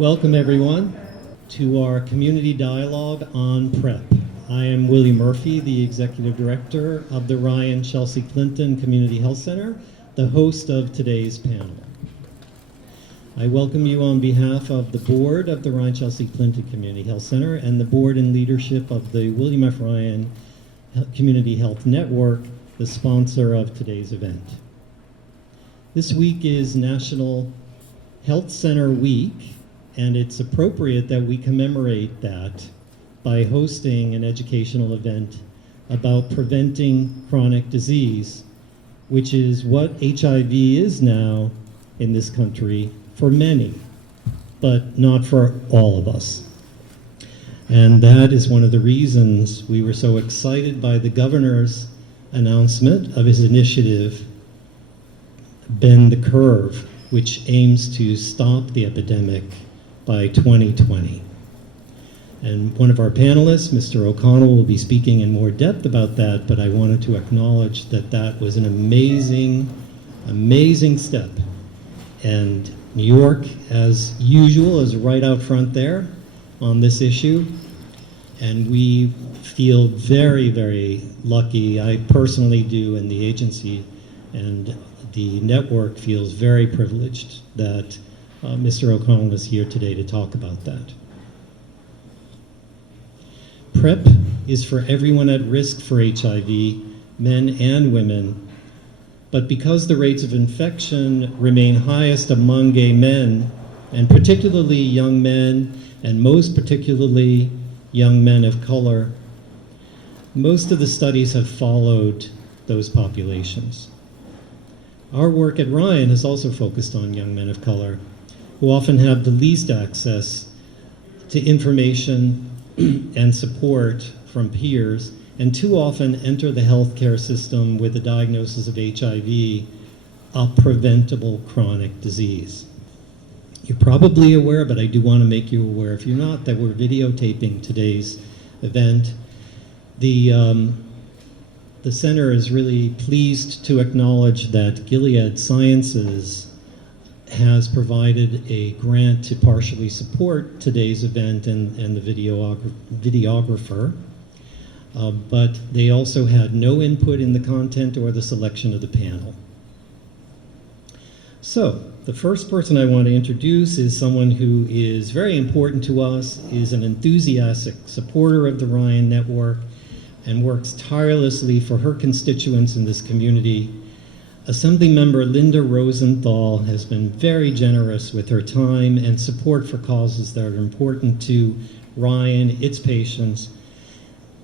Welcome everyone to our community dialogue on PrEP. I am Willie Murphy, the Executive Director of the Ryan Chelsea Clinton Community Health Center, the host of today's panel. I welcome you on behalf of the board of the Ryan Chelsea Clinton Community Health Center and the board and leadership of the William F. Ryan Community Health Network, the sponsor of today's event. This week is National Health Center Week, and it's appropriate that we commemorate that by hosting an educational event about preventing chronic disease, which is what HIV is now in this country for many, but not for all of us. And that is one of the reasons we were so excited by the governor's announcement of his initiative, Bend the Curve, which aims to stop the epidemic by 2020. And one of our panelists, Mr. O'Connell, will be speaking in more depth about that, but I wanted to acknowledge that that was an amazing, amazing step. And New York, as usual, is right out front there on this issue. And we feel very, very lucky. I personally do, and the agency and the network feels very privileged that Mr. O'Connell is here today to talk about that. PrEP is for everyone at risk for HIV, men and women, but because the rates of infection remain highest among gay men, and particularly young men, and most particularly young men of color, most of the studies have followed those populations. Our work at Ryan has also focused on young men of color, who often have the least access to information and support from peers, and too often enter the healthcare system with a diagnosis of HIV, a preventable chronic disease. You're probably aware, but I do want to make you aware, if you're not, that we're videotaping today's event. The center is really pleased to acknowledge that Gilead Sciences has provided a grant to partially support today's event and the videographer, but they also had no input in the content or the selection of the panel. So, the first person I want to introduce is someone who is very important to us, is an enthusiastic supporter of the Ryan Network, and works tirelessly for her constituents in this community. Assemblymember Linda Rosenthal has been very generous with her time and support for causes that are important to Ryan, its patients,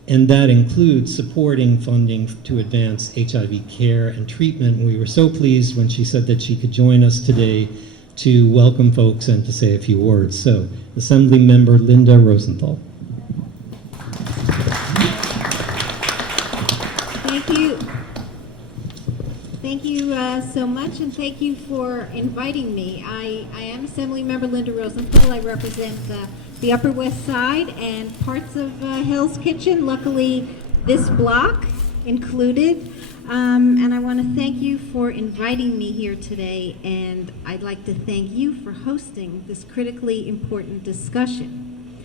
and that includes supporting funding to advance HIV care and treatment. We were so pleased when she said that she could join us today to welcome folks and to say a few words. So, Assemblymember Linda Rosenthal. Thank you so much, and thank you for inviting me. I am Assemblymember Linda Rosenthal. I represent the Upper West Side and parts of Hell's Kitchen, luckily this block included. And I want to thank you for inviting me here today, and I'd like to thank you for hosting this critically important discussion.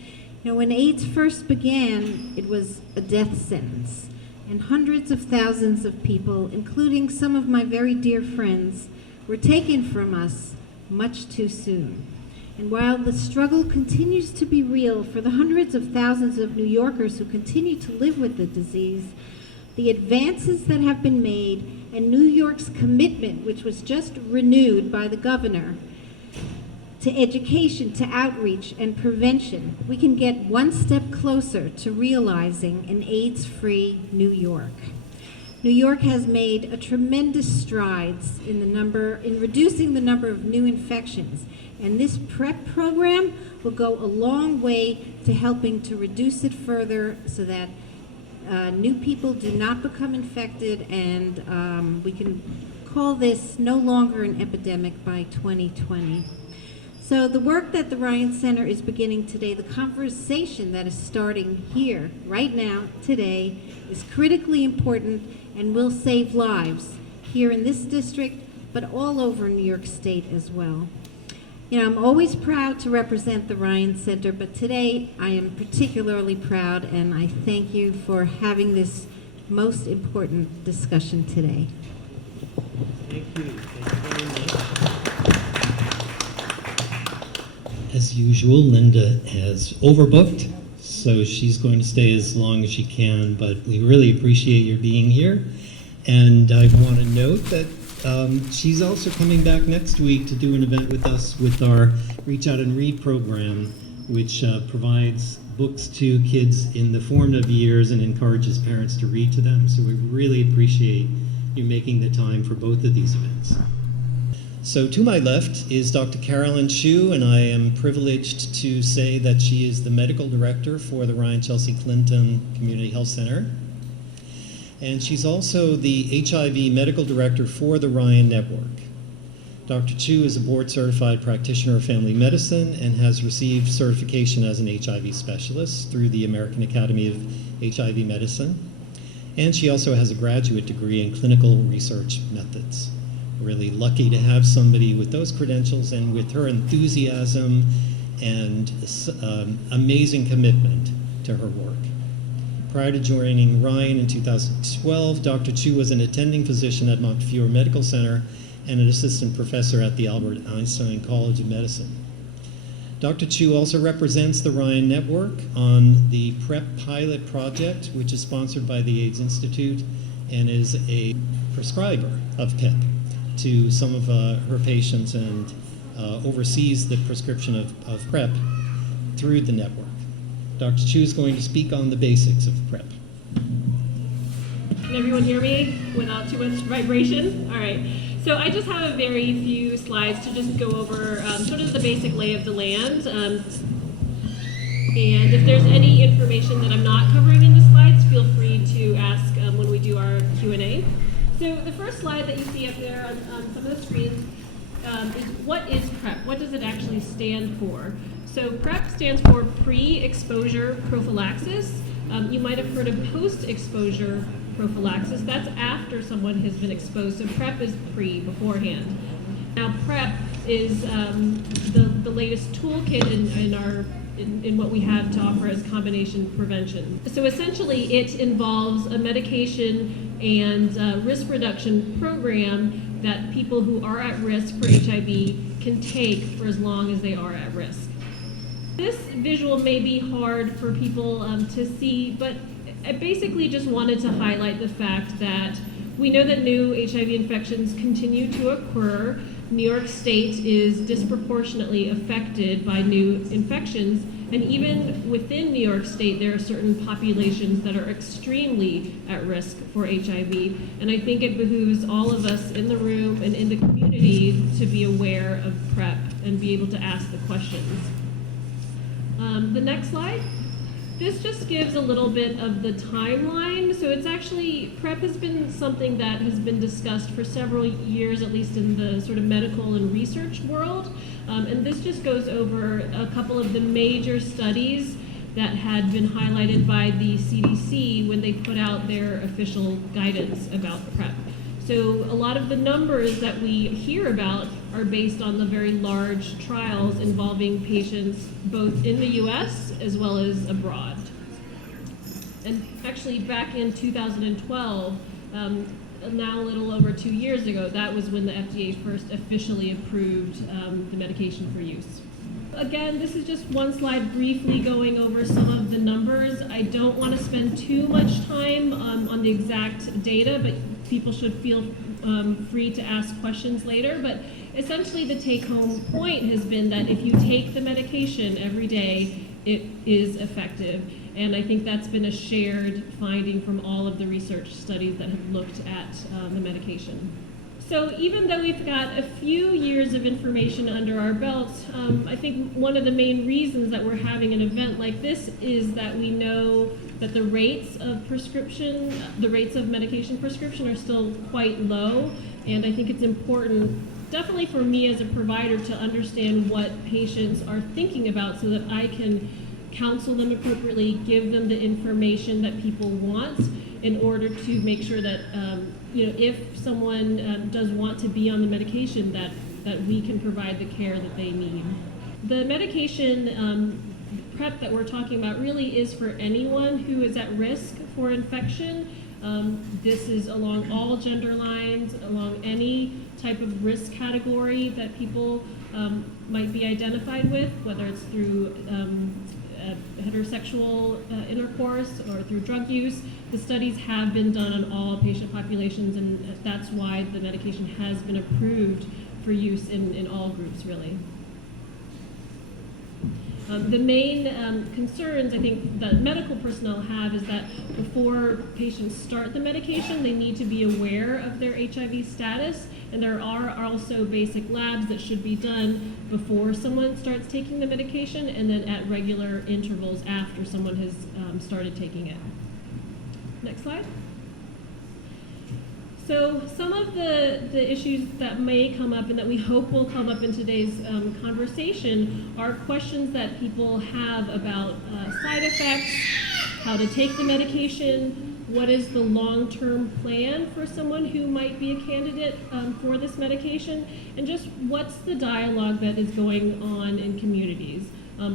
You know, when AIDS first began, it was a death sentence. And hundreds of thousands of people, including some of my very dear friends, were taken from us much too soon. And while the struggle continues to be real for the hundreds of thousands of New Yorkers who continue to live with the disease, the advances that have been made and New York's commitment, which was just renewed by the governor, to education, to outreach and prevention, we can get one step closer to realizing an AIDS-free New York. New York has made a tremendous strides in reducing the number of new infections, and this PrEP program will go a long way to helping to reduce it further so that new people do not become infected, and we can call this no longer an epidemic by 2020. So the work that the Ryan Center is beginning today, the conversation that is starting here, right now, today, is critically important and will save lives here in this district, but all over New York State as well. You know, I'm always proud to represent the Ryan Center, but today I am particularly proud, and I thank you for having this most important discussion today. Thank you. Thank you very much. As usual, Linda has overbooked, so she's going to stay as long as she can, but we really appreciate your being here. And I want to note that she's also coming back next week to do an event with us with our Reach Out and Read program, which provides books to kids in the formative years and encourages parents to read to them. So we really appreciate you making the time for both of these events. So to my left is Dr. Carolyn Chu, and I am privileged to say that she is the medical director for the Ryan Chelsea Clinton Community Health Center. And she's also the HIV medical director for the Ryan Network. Dr. Chu is a board-certified practitioner of family medicine and has received certification as an HIV specialist through the American Academy of HIV Medicine. And she also has a graduate degree in clinical research methods. Really lucky to have somebody with those credentials and with her enthusiasm and amazing commitment to her work. Prior to joining Ryan in 2012, Dr. Chu was an attending physician at Montefiore Medical Center and an assistant professor at the Albert Einstein College of Medicine. Dr. Chu also represents the Ryan Network on the PrEP pilot project, which is sponsored by the AIDS Institute and is a prescriber of PrEP to some of her patients and oversees the prescription of PrEP through the network. Dr. Chu is going to speak on the basics of PrEP. Can everyone hear me without too much vibration? All right. So I just have a very few slides to just go over sort of the basic lay of the land. And if there's any information that I'm not covering in the slides, feel free to ask when we do our Q&A. So the first slide that you see up there on some of the screens is what is PrEP? What does it actually stand for? So PrEP stands for pre-exposure prophylaxis. You might have heard of post-exposure prophylaxis. That's after someone has been exposed. So PrEP is beforehand. Now PrEP is the latest toolkit in what we have to offer as combination prevention. So essentially it involves a medication and risk reduction program that people who are at risk for HIV can take for as long as they are at risk. This visual may be hard for people to see, but I basically just wanted to highlight the fact that we know that new HIV infections continue to occur. New York State is disproportionately affected by new infections, and even within New York State, there are certain populations that are extremely at risk for HIV, and I think it behooves all of us in the room and in the community to be aware of PrEP and be able to ask the questions. The next slide. This just gives a little bit of the timeline. So it's actually, PrEP has been something that has been discussed for several years, at least in the sort of medical and research world. And this just goes over a couple of the major studies that had been highlighted by the CDC when they put out their official guidance about PrEP. So a lot of the numbers that we hear about are based on the very large trials involving patients both in the US as well as abroad. And actually back in 2012, now a little over 2 years ago, that was when the FDA first officially approved the medication for use. Again, this is just one slide briefly going over some of the numbers. I don't want to spend too much time on the exact data, but people should feel free to ask questions later. But essentially the take-home point has been that if you take the medication every day, it is effective. And I think that's been a shared finding from all of the research studies that have looked at the medication. So even though we've got a few years of information under our belts, I think one of the main reasons that we're having an event like this is that we know that the rates of medication prescription are still quite low. And I think it's important, definitely for me as a provider, to understand what patients are thinking about so that I can counsel them appropriately, give them the information that people want in order to make sure that if someone does want to be on the medication, that that we can provide the care that they need. The medication PrEP that we're talking about really is for anyone who is at risk for infection. This is along all gender lines, along any type of risk category that people might be identified with, whether it's through heterosexual intercourse or through drug use. The studies have been done on all patient populations, and that's why the medication has been approved for use in all groups, really. The main concerns I think that medical personnel have is that before patients start the medication, they need to be aware of their HIV status, and there are also basic labs that should be done before someone starts taking the medication and then at regular intervals after someone has started taking it. Next slide. So some of the issues that may come up and that we hope will come up in today's conversation are questions that people have about side effects, how to take the medication, what is the long-term plan for someone who might be a candidate for this medication, and just what's the dialogue that is going on in communities.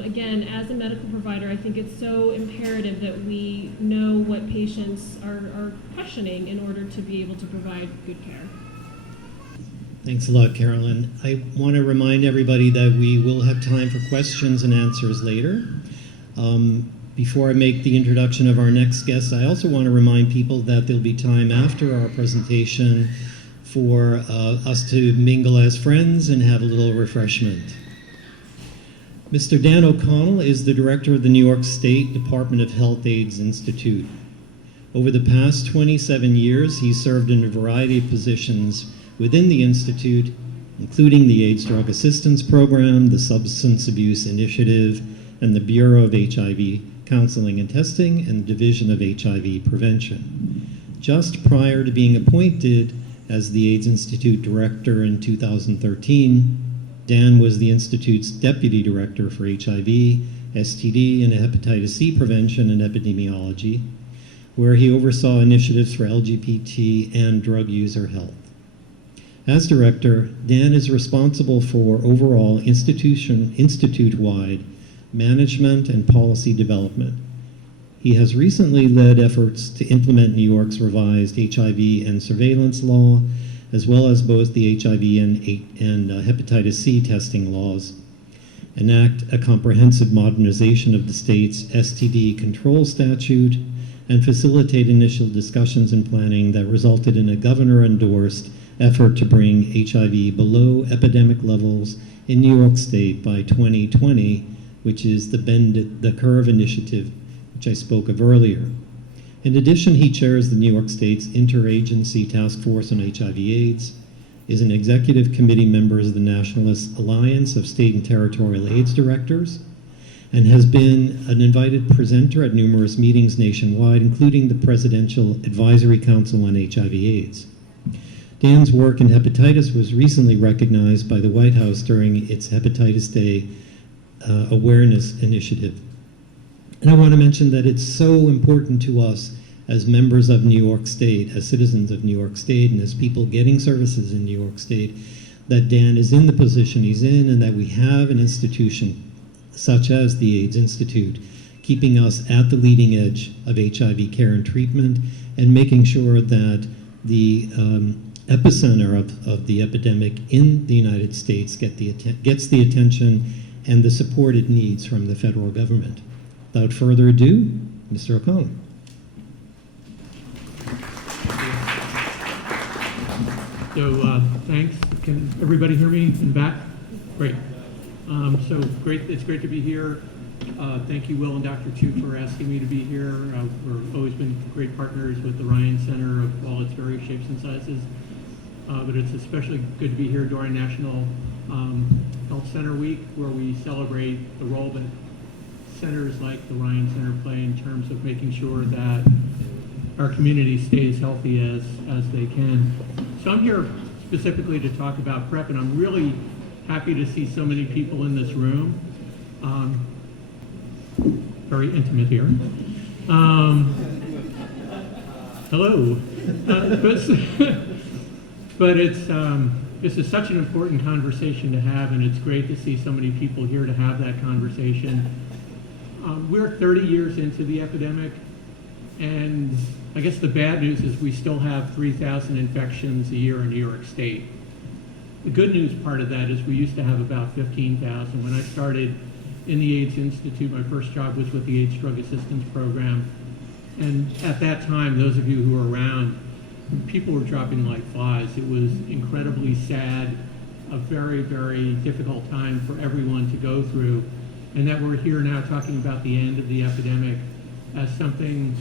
Again, as a medical provider, I think it's so imperative that we know what patients are questioning in order to be able to provide good care. Thanks a lot, Carolyn. I want to remind everybody that we will have time for questions and answers later. Before I make the introduction of our next guest, I also want to remind people that there'll be time after our presentation for us to mingle as friends and have a little refreshment. Mr. Dan O'Connell is the director of the New York State Department of Health AIDS Institute. Over the past 27 years, he served in a variety of positions within the Institute, including the AIDS Drug Assistance Program, the Substance Abuse Initiative, and the Bureau of HIV Counseling and Testing, and the Division of HIV Prevention. Just prior to being appointed as the AIDS Institute director in 2013, Dan was the Institute's Deputy Director for HIV, STD, and Hepatitis C prevention and epidemiology, where he oversaw initiatives for LGBT and drug user health. As director, Dan is responsible for overall institute-wide management and policy development. He has recently led efforts to implement New York's revised HIV and surveillance law, as well as both the HIV and hepatitis C testing laws, enact a comprehensive modernization of the state's STD control statute, and facilitate initial discussions and planning that resulted in a governor-endorsed effort to bring HIV below epidemic levels in New York State by 2020, which is the Bend the Curve initiative, which I spoke of earlier. In addition, he chairs the New York State's Interagency Task Force on HIV/AIDS, is an executive committee member of the National Alliance of State and Territorial AIDS Directors, and has been an invited presenter at numerous meetings nationwide, including the Presidential Advisory Council on HIV/AIDS. Dan's work in hepatitis was recently recognized by the White House during its Hepatitis Day awareness initiative. And I want to mention that it's so important to us as members of New York State, as citizens of New York State, and as people getting services in New York State, that Dan is in the position he's in, and that we have an institution such as the AIDS Institute, keeping us at the leading edge of HIV care and treatment, and making sure that the epicenter of the epidemic in the United States gets the attention and the support it needs from the federal government. Without further ado, Mr. O'Connell. So thanks. Can everybody hear me in the back? Great. So great. It's great to be here. Thank you, Will and Dr. Chu, for asking me to be here. We've always been great partners with the Ryan Center of all its various shapes and sizes. But it's especially good to be here during National Health Center Week, where we celebrate the role that centers like the Ryan Center play in terms of making sure that our community stays healthy as they can. So I'm here specifically to talk about PrEP, and I'm really happy to see so many people in this room. Very intimate here. Hello. But it's This is such an important conversation to have, and it's great to see so many people here to have that conversation. We're 30 years into the epidemic, and I guess the bad news is we still have 3,000 infections a year in New York State. The good news part of that is we used to have about 15,000. When I started in the AIDS Institute, my first job was with the AIDS Drug Assistance Program. And at that time, those of you who were around, people were dropping like flies. It was incredibly sad, a very, very difficult time for everyone to go through. And that we're here now talking about the end of the epidemic as something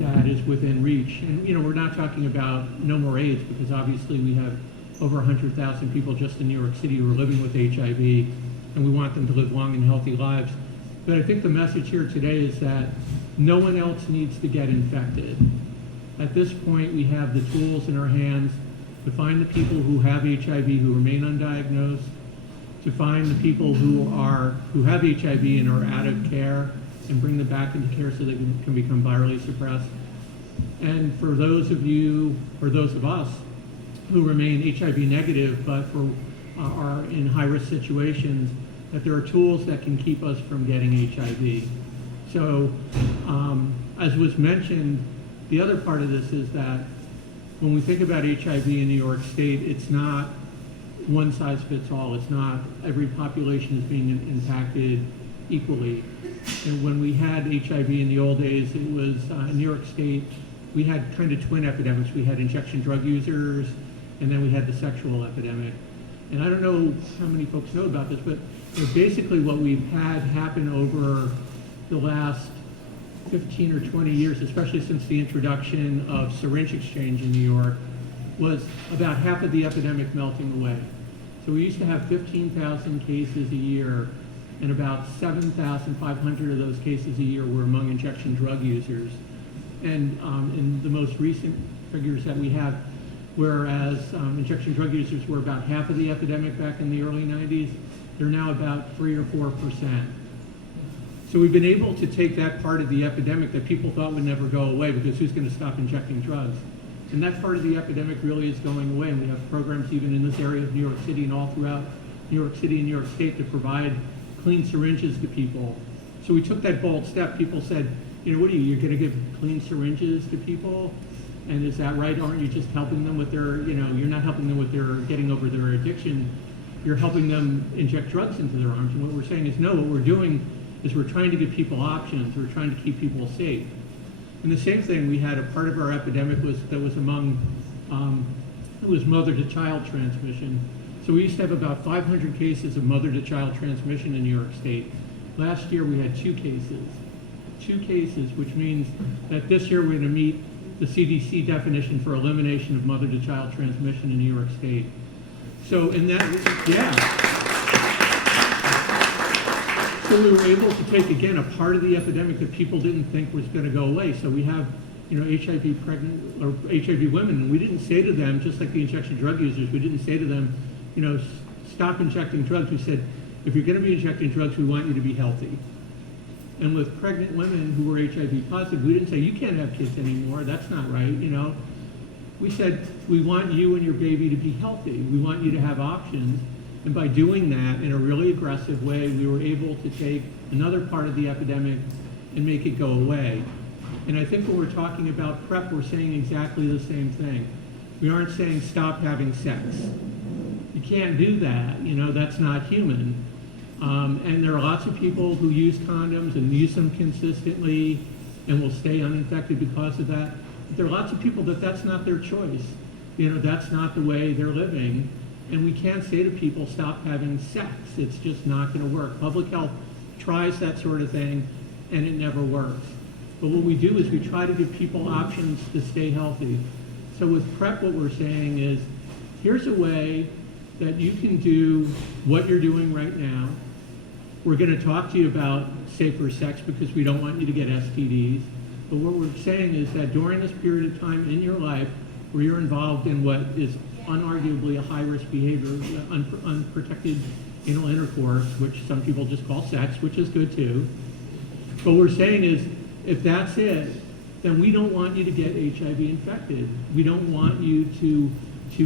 that is within reach. And, we're not talking about no more AIDS, because obviously we have over 100,000 people just in New York City who are living with HIV, and we want them to live long and healthy lives. But I think the message here today is that no one else needs to get infected. At this point, we have the tools in our hands to find the people who have HIV who remain undiagnosed, to find the people who have HIV and are out of care and bring them back into care so they can become virally suppressed. And for those of you, or those of us, who remain HIV negative but are in high-risk situations, that there are tools that can keep us from getting HIV. So, as was mentioned, the other part of this is that when we think about HIV in New York State, it's not one size fits all. It's not every population is being impacted equally. And when we had HIV in the old days, it was in New York State, we had kind of twin epidemics. We had injection drug users, and then we had the sexual epidemic. And I don't know how many folks know about this, but basically what we've had happen over the last 15 or 20 years, especially since the introduction of syringe exchange in New York, was about half of the epidemic melting away. So we used to have 15,000 cases a year, and about 7,500 of those cases a year were among injection drug users. And in the most recent figures that we have, whereas injection drug users were about half of the epidemic back in the early 90s, they're now about 3 or 4%. So we've been able to take that part of the epidemic that people thought would never go away, because who's going to stop injecting drugs? And that part of the epidemic really is going away. And we have programs even in this area of New York City and all throughout New York City and New York State to provide clean syringes to people. So we took that bold step. People said, what are you're going to give clean syringes to people? And is that right? Aren't you just helping them with their, you're not helping them with their getting over their addiction. You're helping them inject drugs into their arms. And what we're saying is, no, what we're doing is we're trying to give people options. We're trying to keep people safe. And the same thing, we had a part of our epidemic that was among, it was mother-to-child transmission. So we used to have about 500 cases of mother-to-child transmission in New York State. Last year we had 2 cases, which means that this year we're going to meet the CDC definition for elimination of mother-to-child transmission in New York State. So in that, So we were able to take, again, a part of the epidemic that people didn't think was going to go away. So we have, HIV pregnant or HIV women, and we didn't say to them, just like the injection drug users, we didn't say to them, stop injecting drugs. We said, if you're going to be injecting drugs, we want you to be healthy. And with pregnant women who were HIV positive, we didn't say, you can't have kids anymore. That's not right, We said, we want you and your baby to be healthy. We want you to have options. And by doing that in a really aggressive way, we were able to take another part of the epidemic and make it go away. And I think when we're talking about PrEP, we're saying exactly the same thing. We aren't saying stop having sex. You can't do that, that's not human. And there are lots of people who use condoms and use them consistently and will stay uninfected because of that. But there are lots of people that's not their choice. That's not the way they're living. And we can't say to people, stop having sex. It's just not going to work. Public health tries that sort of thing, and it never works. But what we do is we try to give people options to stay healthy. So with PrEP, what we're saying is, here's a way that you can do what you're doing right now. We're going to talk to you about safer sex because we don't want you to get STDs. But what we're saying is that during this period of time in your life where you're involved in what is unarguably a high-risk behavior, unprotected anal intercourse, which some people just call sex, which is good too. What we're saying is, if that's it, then we don't want you to get HIV infected. We don't want you to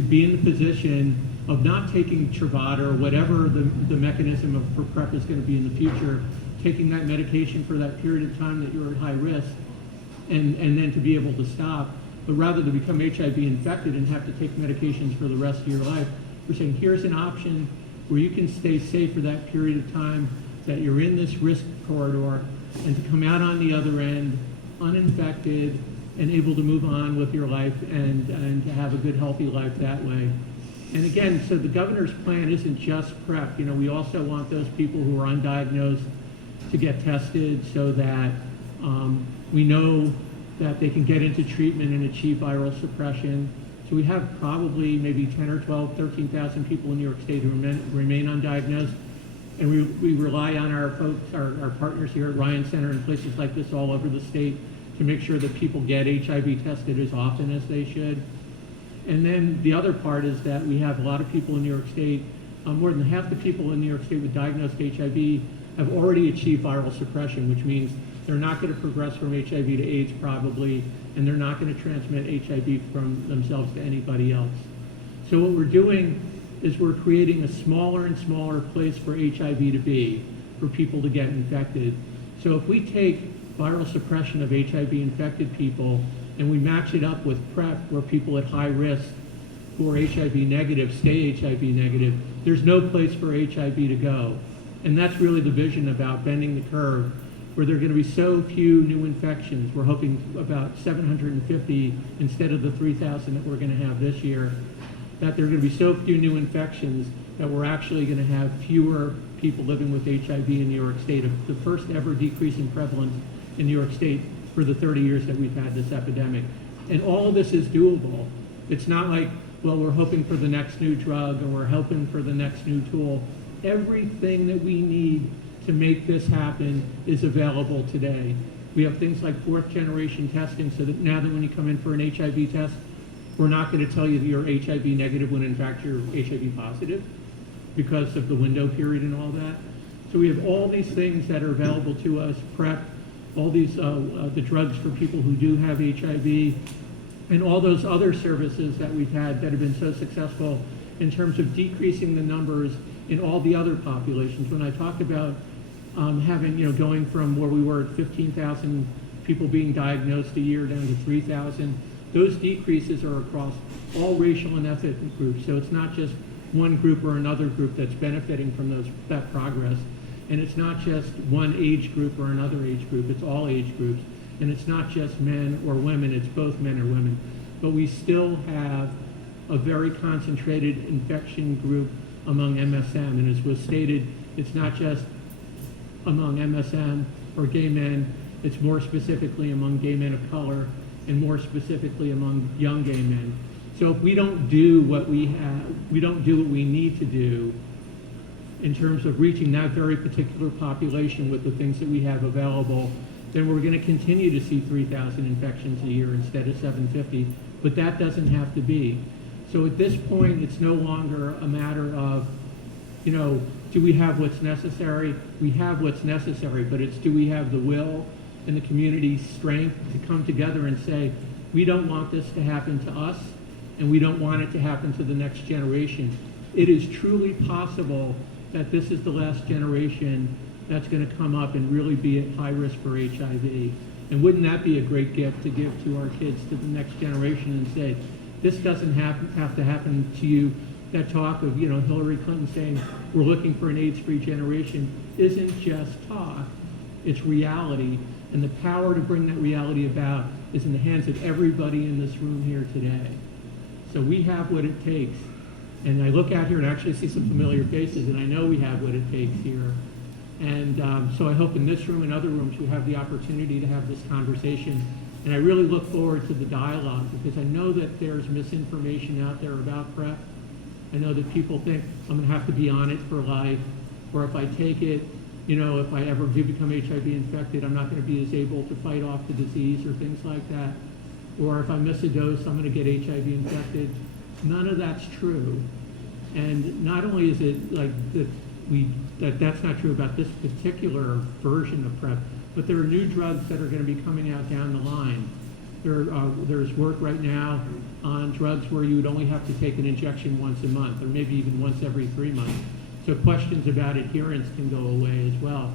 be in the position of not taking Truvada or whatever the mechanism for PrEP is going to be in the future, taking that medication for that period of time that you're at high risk, and then to be able to stop, but rather to become HIV infected and have to take medications for the rest of your life. We're saying here's an option where you can stay safe for that period of time that you're in this risk corridor, and to come out on the other end uninfected and able to move on with your life and to have a good, healthy life that way. And again, so the governor's plan isn't just PrEP. You know, we also want those people who are undiagnosed to get tested so that we know that they can get into treatment and achieve viral suppression. So we have probably maybe 10 or 12, 13,000 people in New York State who remain undiagnosed. And we rely on our folks, our partners here at Ryan Center and places like this all over the state to make sure that people get HIV tested as often as they should. And then the other part is that we have a lot of people in New York State, more than half the people in New York State with diagnosed HIV have already achieved viral suppression, which means they're not going to progress from HIV to AIDS probably, and they're not going to transmit HIV from themselves to anybody else. So what we're doing is we're creating a smaller and smaller place for HIV to be, for people to get infected. So if we take viral suppression of HIV infected people and we match it up with PrEP, where people at high risk who are HIV negative stay HIV negative, there's no place for HIV to go. And that's really the vision about bending the curve, where there are going to be so few new infections. We're hoping about 750 instead of the 3,000 that we're going to have this year, that there are going to be so few new infections that we're actually going to have fewer people living with HIV in New York State, the first ever decrease in prevalence in New York State for the 30 years that we've had this epidemic. And all of this is doable. It's not like, well, we're hoping for the next new drug or we're hoping for the next new tool. Everything that we need to make this happen is available today. We have things like fourth generation testing, so that now that when you come in for an HIV test, we're not going to tell you that you're HIV negative when in fact you're HIV positive because of the window period and all that. So we have all these things that are available to us, PrEP, all these, the drugs for people who do have HIV, and all those other services that we've had that have been so successful in terms of decreasing the numbers in all the other populations. When I talk about having, going from where we were at 15,000 people being diagnosed a year down to 3,000, those decreases are across all racial and ethnic groups. So it's not just one group or another group that's benefiting from that progress. And it's not just one age group or another age group, it's all age groups. And it's not just men or women, it's both men or women. But we still have a very concentrated infection group among MSM. And as was stated, it's not just among MSM or gay men, it's more specifically among gay men of color and more specifically among young gay men. So if we don't do what we need to do in terms of reaching that very particular population with the things that we have available, then we're going to continue to see 3,000 infections a year instead of 750, but that doesn't have to be. So at this point, it's no longer a matter of, do we have what's necessary? We have what's necessary, but it's do we have the will and the community strength to come together and say, we don't want this to happen to us, and we don't want it to happen to the next generation. It is truly possible that this is the last generation that's going to come up and really be at high risk for HIV. And wouldn't that be a great gift to give to our kids, to the next generation, and say, this doesn't have to happen to you. That talk of, Hillary Clinton saying we're looking for an AIDS-free generation isn't just talk, it's reality. And the power to bring that reality about is in the hands of everybody in this room here today. So we have what it takes. And I look out here and actually see some familiar faces, and I know we have what it takes here. And so I hope in this room and other rooms we have the opportunity to have this conversation. And I really look forward to the dialogue, because I know that there's misinformation out there about PrEP. I know that people think I'm going to have to be on it for life, or if I take it, if I ever do become HIV infected, I'm not going to be as able to fight off the disease or things like that. Or if I miss a dose, I'm going to get HIV infected. None of that's true. And not only is it like that's not true about this particular version of PrEP, but there are new drugs that are going to be coming out down the line There's work right now on drugs where you would only have to take an injection once a month, or maybe even once every 3 months. So questions about adherence can go away as well.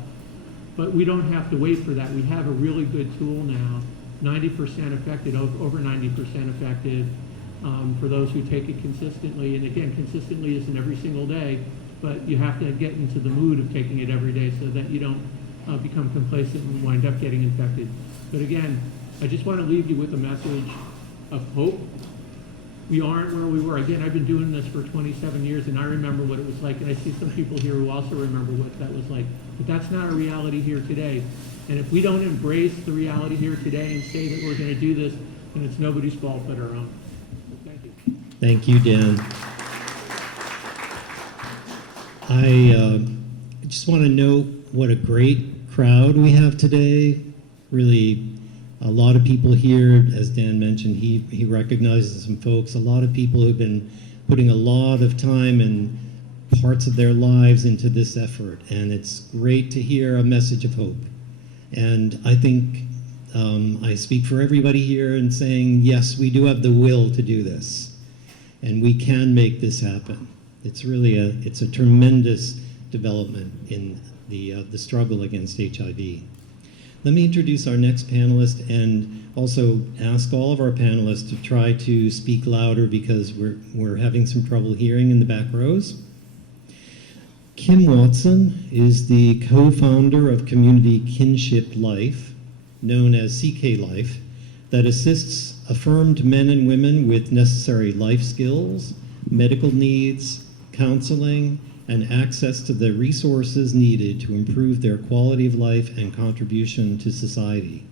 But we don't have to wait for that. We have a really good tool now, 90% effective, over 90% effective, for those who take it consistently. And again, consistently isn't every single day, but you have to get into the mood of taking it every day so that you don't become complacent and wind up getting infected. But again, I just want to leave you with a message of hope. We aren't where we were. Again, I've been doing this for 27 years, and I remember what it was like, and I see some people here who also remember what that was like. But that's not a reality here today. And if we don't embrace the reality here today and say that we're going to do this, then it's nobody's fault but our own. So thank you. Thank you, Dan. I just want to note what a great crowd we have today. Really, a lot of people here, as Dan mentioned, he recognizes some folks, a lot of people who've been putting a lot of time and parts of their lives into this effort, and it's great to hear a message of hope. And I think I speak for everybody here in saying, yes, we do have the will to do this, and we can make this happen. It's really it's a tremendous development in the struggle against HIV. Let me introduce our next panelist and also ask all of our panelists to try to speak louder because we're having some trouble hearing in the back rows. Kim Watson is the co-founder of Community Kinship Life, known as CK Life, that assists affirmed men and women with necessary life skills, medical needs, counseling, and access to the resources needed to improve their quality of life and contribution to society.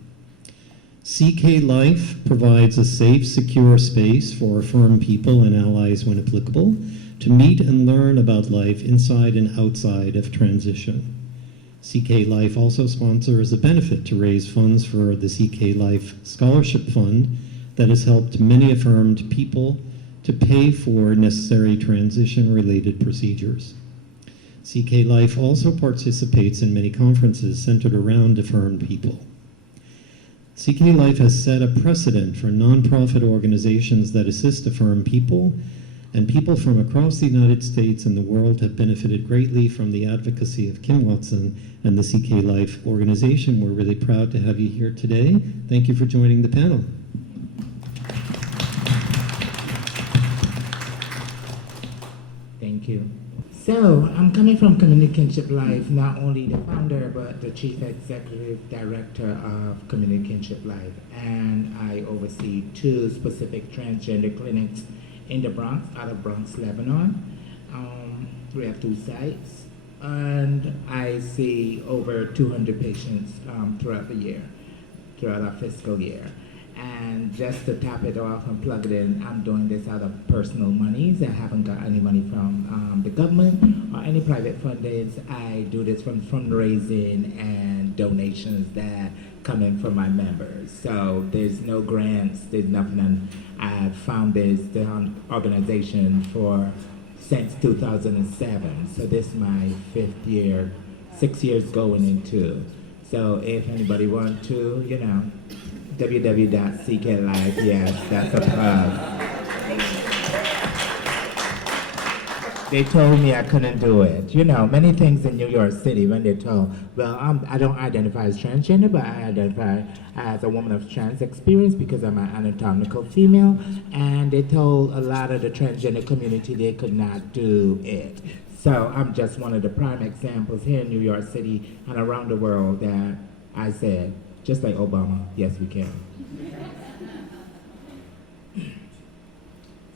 CK Life provides a safe, secure space for affirmed people and allies when applicable to meet and learn about life inside and outside of transition. CK Life also sponsors a benefit to raise funds for the CK Life Scholarship Fund that has helped many affirmed people to pay for necessary transition-related procedures. CK Life also participates in many conferences centered around affirmed people. CK Life has set a precedent for nonprofit organizations that assist affirmed people, and people from across the United States and the world have benefited greatly from the advocacy of Kim Watson and the CK Life organization. We're really proud to have you here today. Thank you for joining the panel. Thank you. So, I'm coming from Community Kinship Life, not only the founder, but the Chief Executive Director of Community Kinship Life. And I oversee 2 specific transgender clinics in the Bronx, out of Bronx, Lebanon. We have 2 sites. And I see over 200 patients throughout the year, throughout our fiscal year. And just to top it off and plug it in, I'm doing this out of personal monies. I haven't got any money from the government or any private fundings. I do this from fundraising and donations that come in from my members. So there's no grants, there's nothing. And I've founded the organization since 2007. So this is my 5th year, 6 years going into. So if anybody wants to, www.cklife, yes, that's a plug. They told me I couldn't do it. Many things in New York City when they're told, well, I don't identify as transgender, but I identify as a woman of trans experience because I'm an anatomical female, and they told a lot of the transgender community they could not do it. So I'm just one of the prime examples here in New York City and around the world that I said, just like Obama, yes, we can.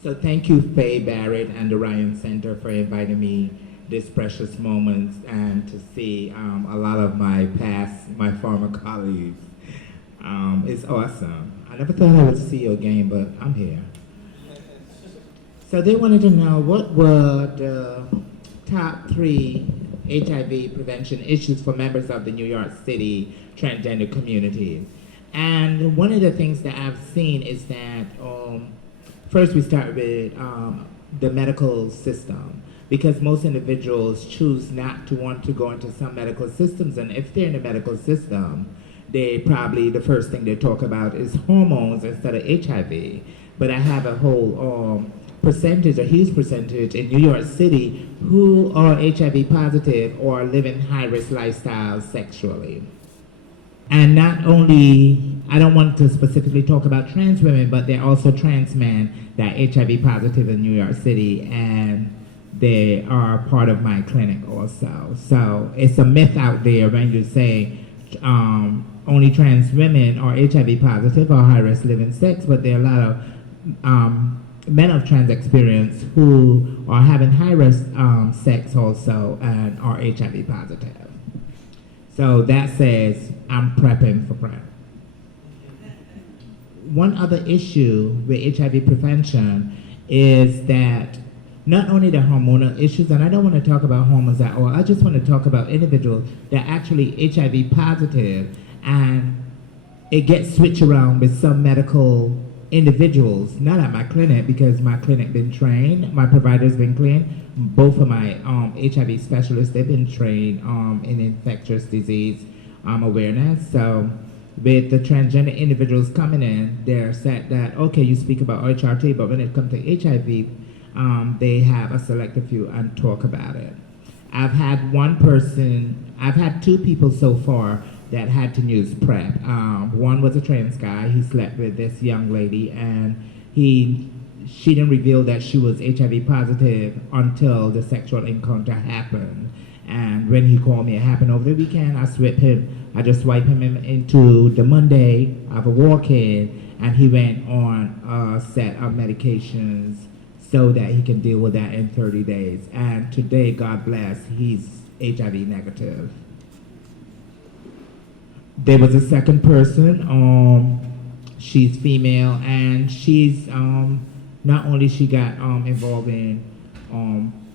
So thank you, Faye Barrett and the Ryan Center for inviting me this precious moment and to see a lot of my former colleagues. It's awesome. I never thought I would see you again, but I'm here. So they wanted to know what were the top 3 HIV prevention issues for members of the New York City transgender community. And one of the things that I've seen is that first we start with the medical system, because most individuals choose not to want to go into some medical systems, and if they're in the medical system, they probably, the first thing they talk about is hormones instead of HIV. But I have a whole percentage, a huge percentage in New York City who are HIV positive or live in high-risk lifestyles sexually. And not only, I don't want to specifically talk about trans women, but there are also trans men that are HIV positive in New York City, and they are part of my clinic also. So it's a myth out there when you say only trans women are HIV positive or high-risk living sex, but there are a lot of men of trans experience who are having high-risk sex also and are HIV positive. So that says I'm prepping for PrEP. One other issue with HIV prevention is that not only the hormonal issues, and I don't want to talk about hormones at all, I just want to talk about individuals that are actually HIV positive, and it gets switched around with some medical individuals, not at my clinic because my clinic been trained, my provider's been trained, both of my HIV specialists, they've been trained in infectious disease awareness. So with the transgender individuals coming in, they're said that, okay, you speak about HRT, but when it comes to HIV, they have a selective few and talk about it. I've had two people so far that had to use PrEP. One was a trans guy. He slept with this young lady, and she didn't reveal that she was HIV positive until the sexual encounter happened. And when he called me, it happened over the weekend. I just swiped him into the Monday of a walk-in, and he went on a set of medications so that he can deal with that in 30 days. And today, God bless, he's HIV negative. There was a second person, she's female, and she's, not only she got involved in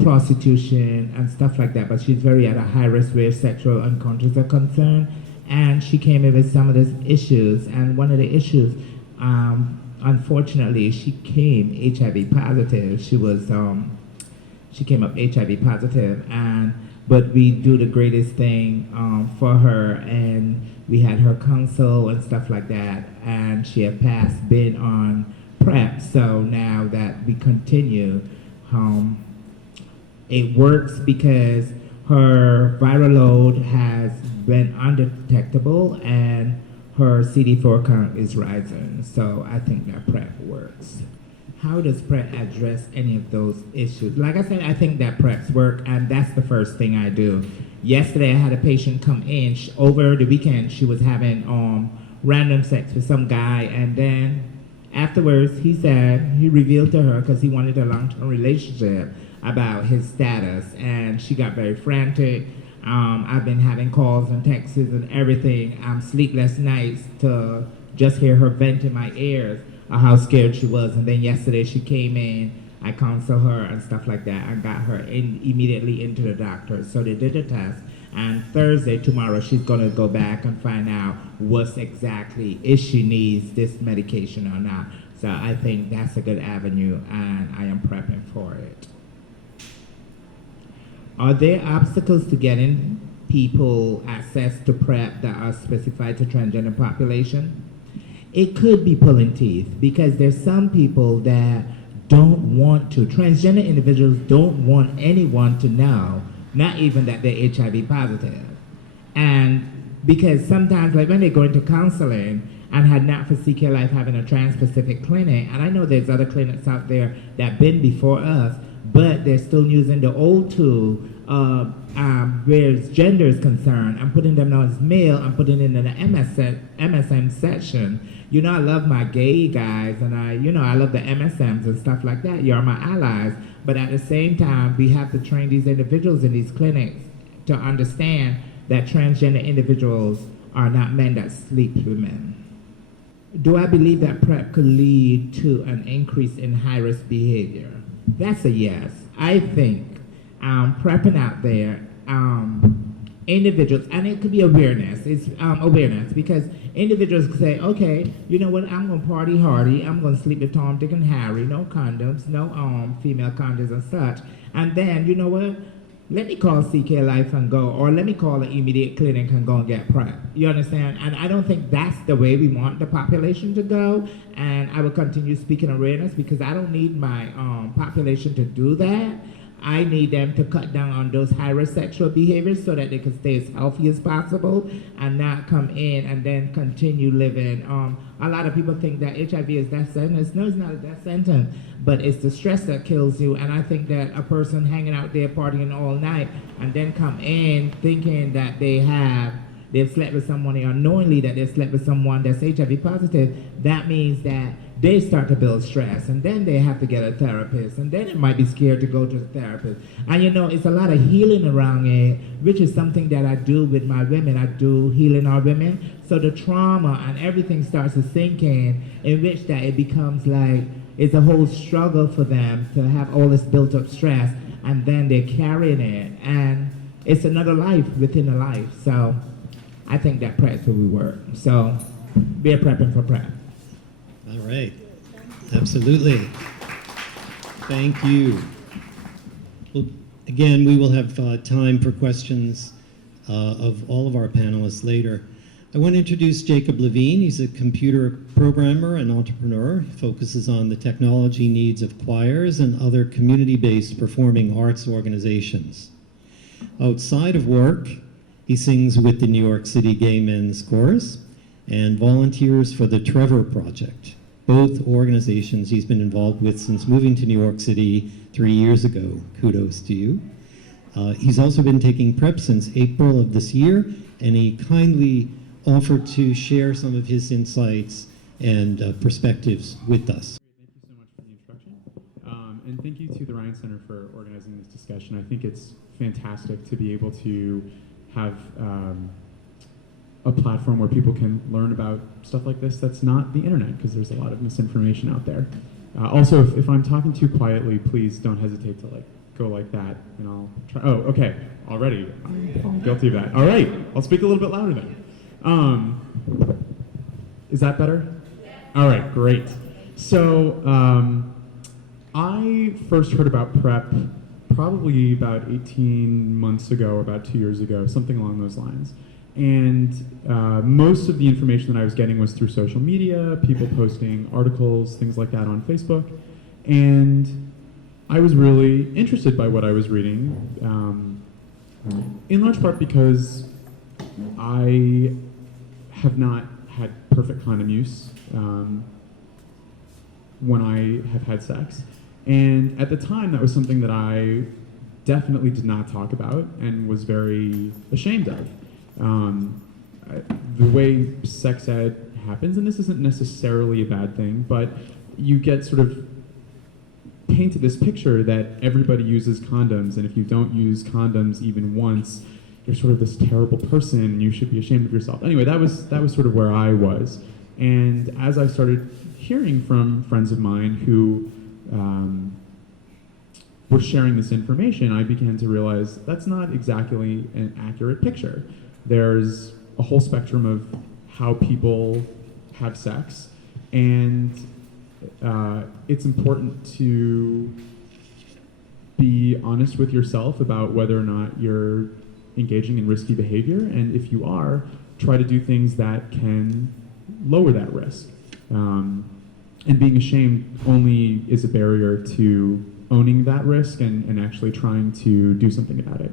prostitution and stuff like that, but she's very at a high risk where sexual encounters are concerned, and she came in with some of these issues, and one of the issues, unfortunately, she came HIV positive. She came up HIV positive, but we do the greatest thing for her, and we had her counsel and stuff like that, and she had been on PrEP. So now that we continue, it works because her viral load has been undetectable and her CD4 count is rising. So I think that PrEP works. How does PrEP address any of those issues? Like I said, I think that PrEPs work, and that's the first thing I do. Yesterday, I had a patient come in. Over the weekend, she was having random sex with some guy, and then afterwards, he revealed to her, because he wanted a long-term relationship, about his status, and she got very frantic. I've been having calls and texts and everything. Sleepless nights to just hear her vent in my ears how scared she was. And then yesterday she came in, I counseled her and stuff like that, and got her immediately into the doctor. So they did a test, and Thursday, tomorrow, she's gonna go back and find out what's exactly, if she needs this medication or not. So I think that's a good avenue, and I am prepping for it. Are there obstacles to getting people access to PrEP that are specified to transgender population? It could be pulling teeth, because there's some people that don't want to. Transgender individuals don't want anyone to know, not even that they're HIV positive. And because sometimes, like when they go into counseling, and had not for CK Life having a trans-specific clinic, and I know there's other clinics out there that have been before us, but they're still using the old tool where gender is concerned. I'm putting them now as male, I'm putting it in the MSM section. You know, I love my gay guys, and I love the MSMs and stuff like that. You're my allies. But at the same time, we have to train these individuals in these clinics to understand that transgender individuals are not men that sleep with men. Do I believe that PrEP could lead to an increase in high-risk behavior? That's a yes. I think PrEPing out there, individuals, and it could be awareness. It's awareness, because individuals could say, okay, you know what, I'm going to party hardy. I'm going to sleep with Tom, Dick, and Harry. No condoms, no female condoms and such. And then, you know what, let me call CK Life and go, or let me call the immediate clinic and go and get PrEP. You understand? And I don't think that's the way we want the population to go. And I will continue speaking awareness because I don't need my population to do that. I need them to cut down on those high-risk sexual behaviors so that they can stay as healthy as possible and not come in and then continue living. A lot of people think that HIV is death sentence. No, it's not a death sentence, but it's the stress that kills you. And I think that a person hanging out there partying all night and then come in thinking that they've slept with someone or unknowingly that they've slept with someone that's HIV positive, that means that they start to build stress, and then they have to get a therapist, and then they might be scared to go to the therapist. And you know, it's a lot of healing around it, which is something that I do with my women. I do healing our women. So the trauma and everything starts to sink in which that it becomes like it's a whole struggle for them to have all this built up stress, and then they're carrying it, and it's another life within a life. So I think that PrEP is where we work. So we're prepping for PrEP. All right. Absolutely. Thank you. Well, again, we will have time for questions of all of our panelists later. I want to introduce Jacob Levine. He's a computer programmer and entrepreneur. He focuses on the technology needs of choirs and other community-based performing arts organizations. Outside of work, he sings with the New York City Gay Men's Chorus and volunteers for the Trevor Project, both organizations he's been involved with since moving to New York City 3 years ago. Kudos to you. He's also been taking PrEP since April of this year, and he kindly offered to share some of his insights and perspectives with us. Thank you so much for the introduction. And thank you to the Ryan Center for organizing this discussion. I think it's fantastic to be able to have a platform where people can learn about stuff like this that's not the internet, because there's a lot of misinformation out there. Also, if I'm talking too quietly, please don't hesitate to go like that, and I'll try. Oh, okay, already. I'm guilty of that. All right, I'll speak a little bit louder then. Is that better? All right, great. So I first heard about PrEP probably about 18 months ago, about 2 years ago, something along those lines. And most of the information that I was getting was through social media, people posting articles, things like that on Facebook. And I was really interested by what I was reading, in large part because I have not had perfect condom use when I have had sex. And at the time, that was something that I definitely did not talk about and was very ashamed of. The way sex ed happens, and this isn't necessarily a bad thing, but you get sort of painted this picture that everybody uses condoms, and if you don't use condoms even once, you're sort of this terrible person, and you should be ashamed of yourself. Anyway, that was sort of where I was. And as I started hearing from friends of mine who were sharing this information, I began to realize that's not exactly an accurate picture. There's a whole spectrum of how people have sex, and it's important to be honest with yourself about whether or not you're engaging in risky behavior, and if you are, try to do things that can lower that risk. And being ashamed only is a barrier to owning that risk and actually trying to do something about it.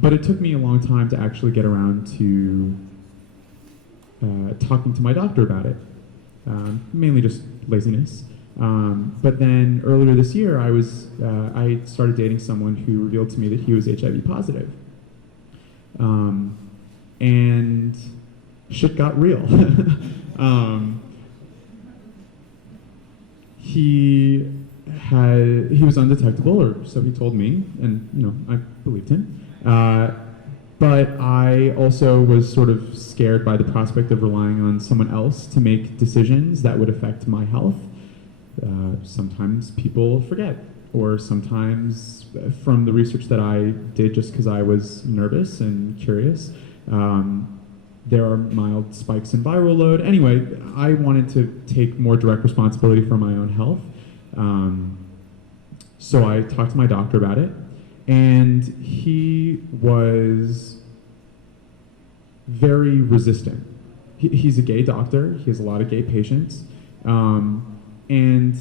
But it took me a long time to actually get around to talking to my doctor about it, mainly just laziness. But then earlier this year, I started dating someone who revealed to me that he was HIV positive. And shit got real. He was undetectable, or so he told me, and I believed him. But I also was sort of scared by the prospect of relying on someone else to make decisions that would affect my health. Sometimes people forget, or sometimes from the research that I did just because I was nervous and curious, there are mild spikes in viral load. Anyway, I wanted to take more direct responsibility for my own health. So I talked to my doctor about it, And he was very resistant. He's a gay doctor. He has a lot of gay patients. And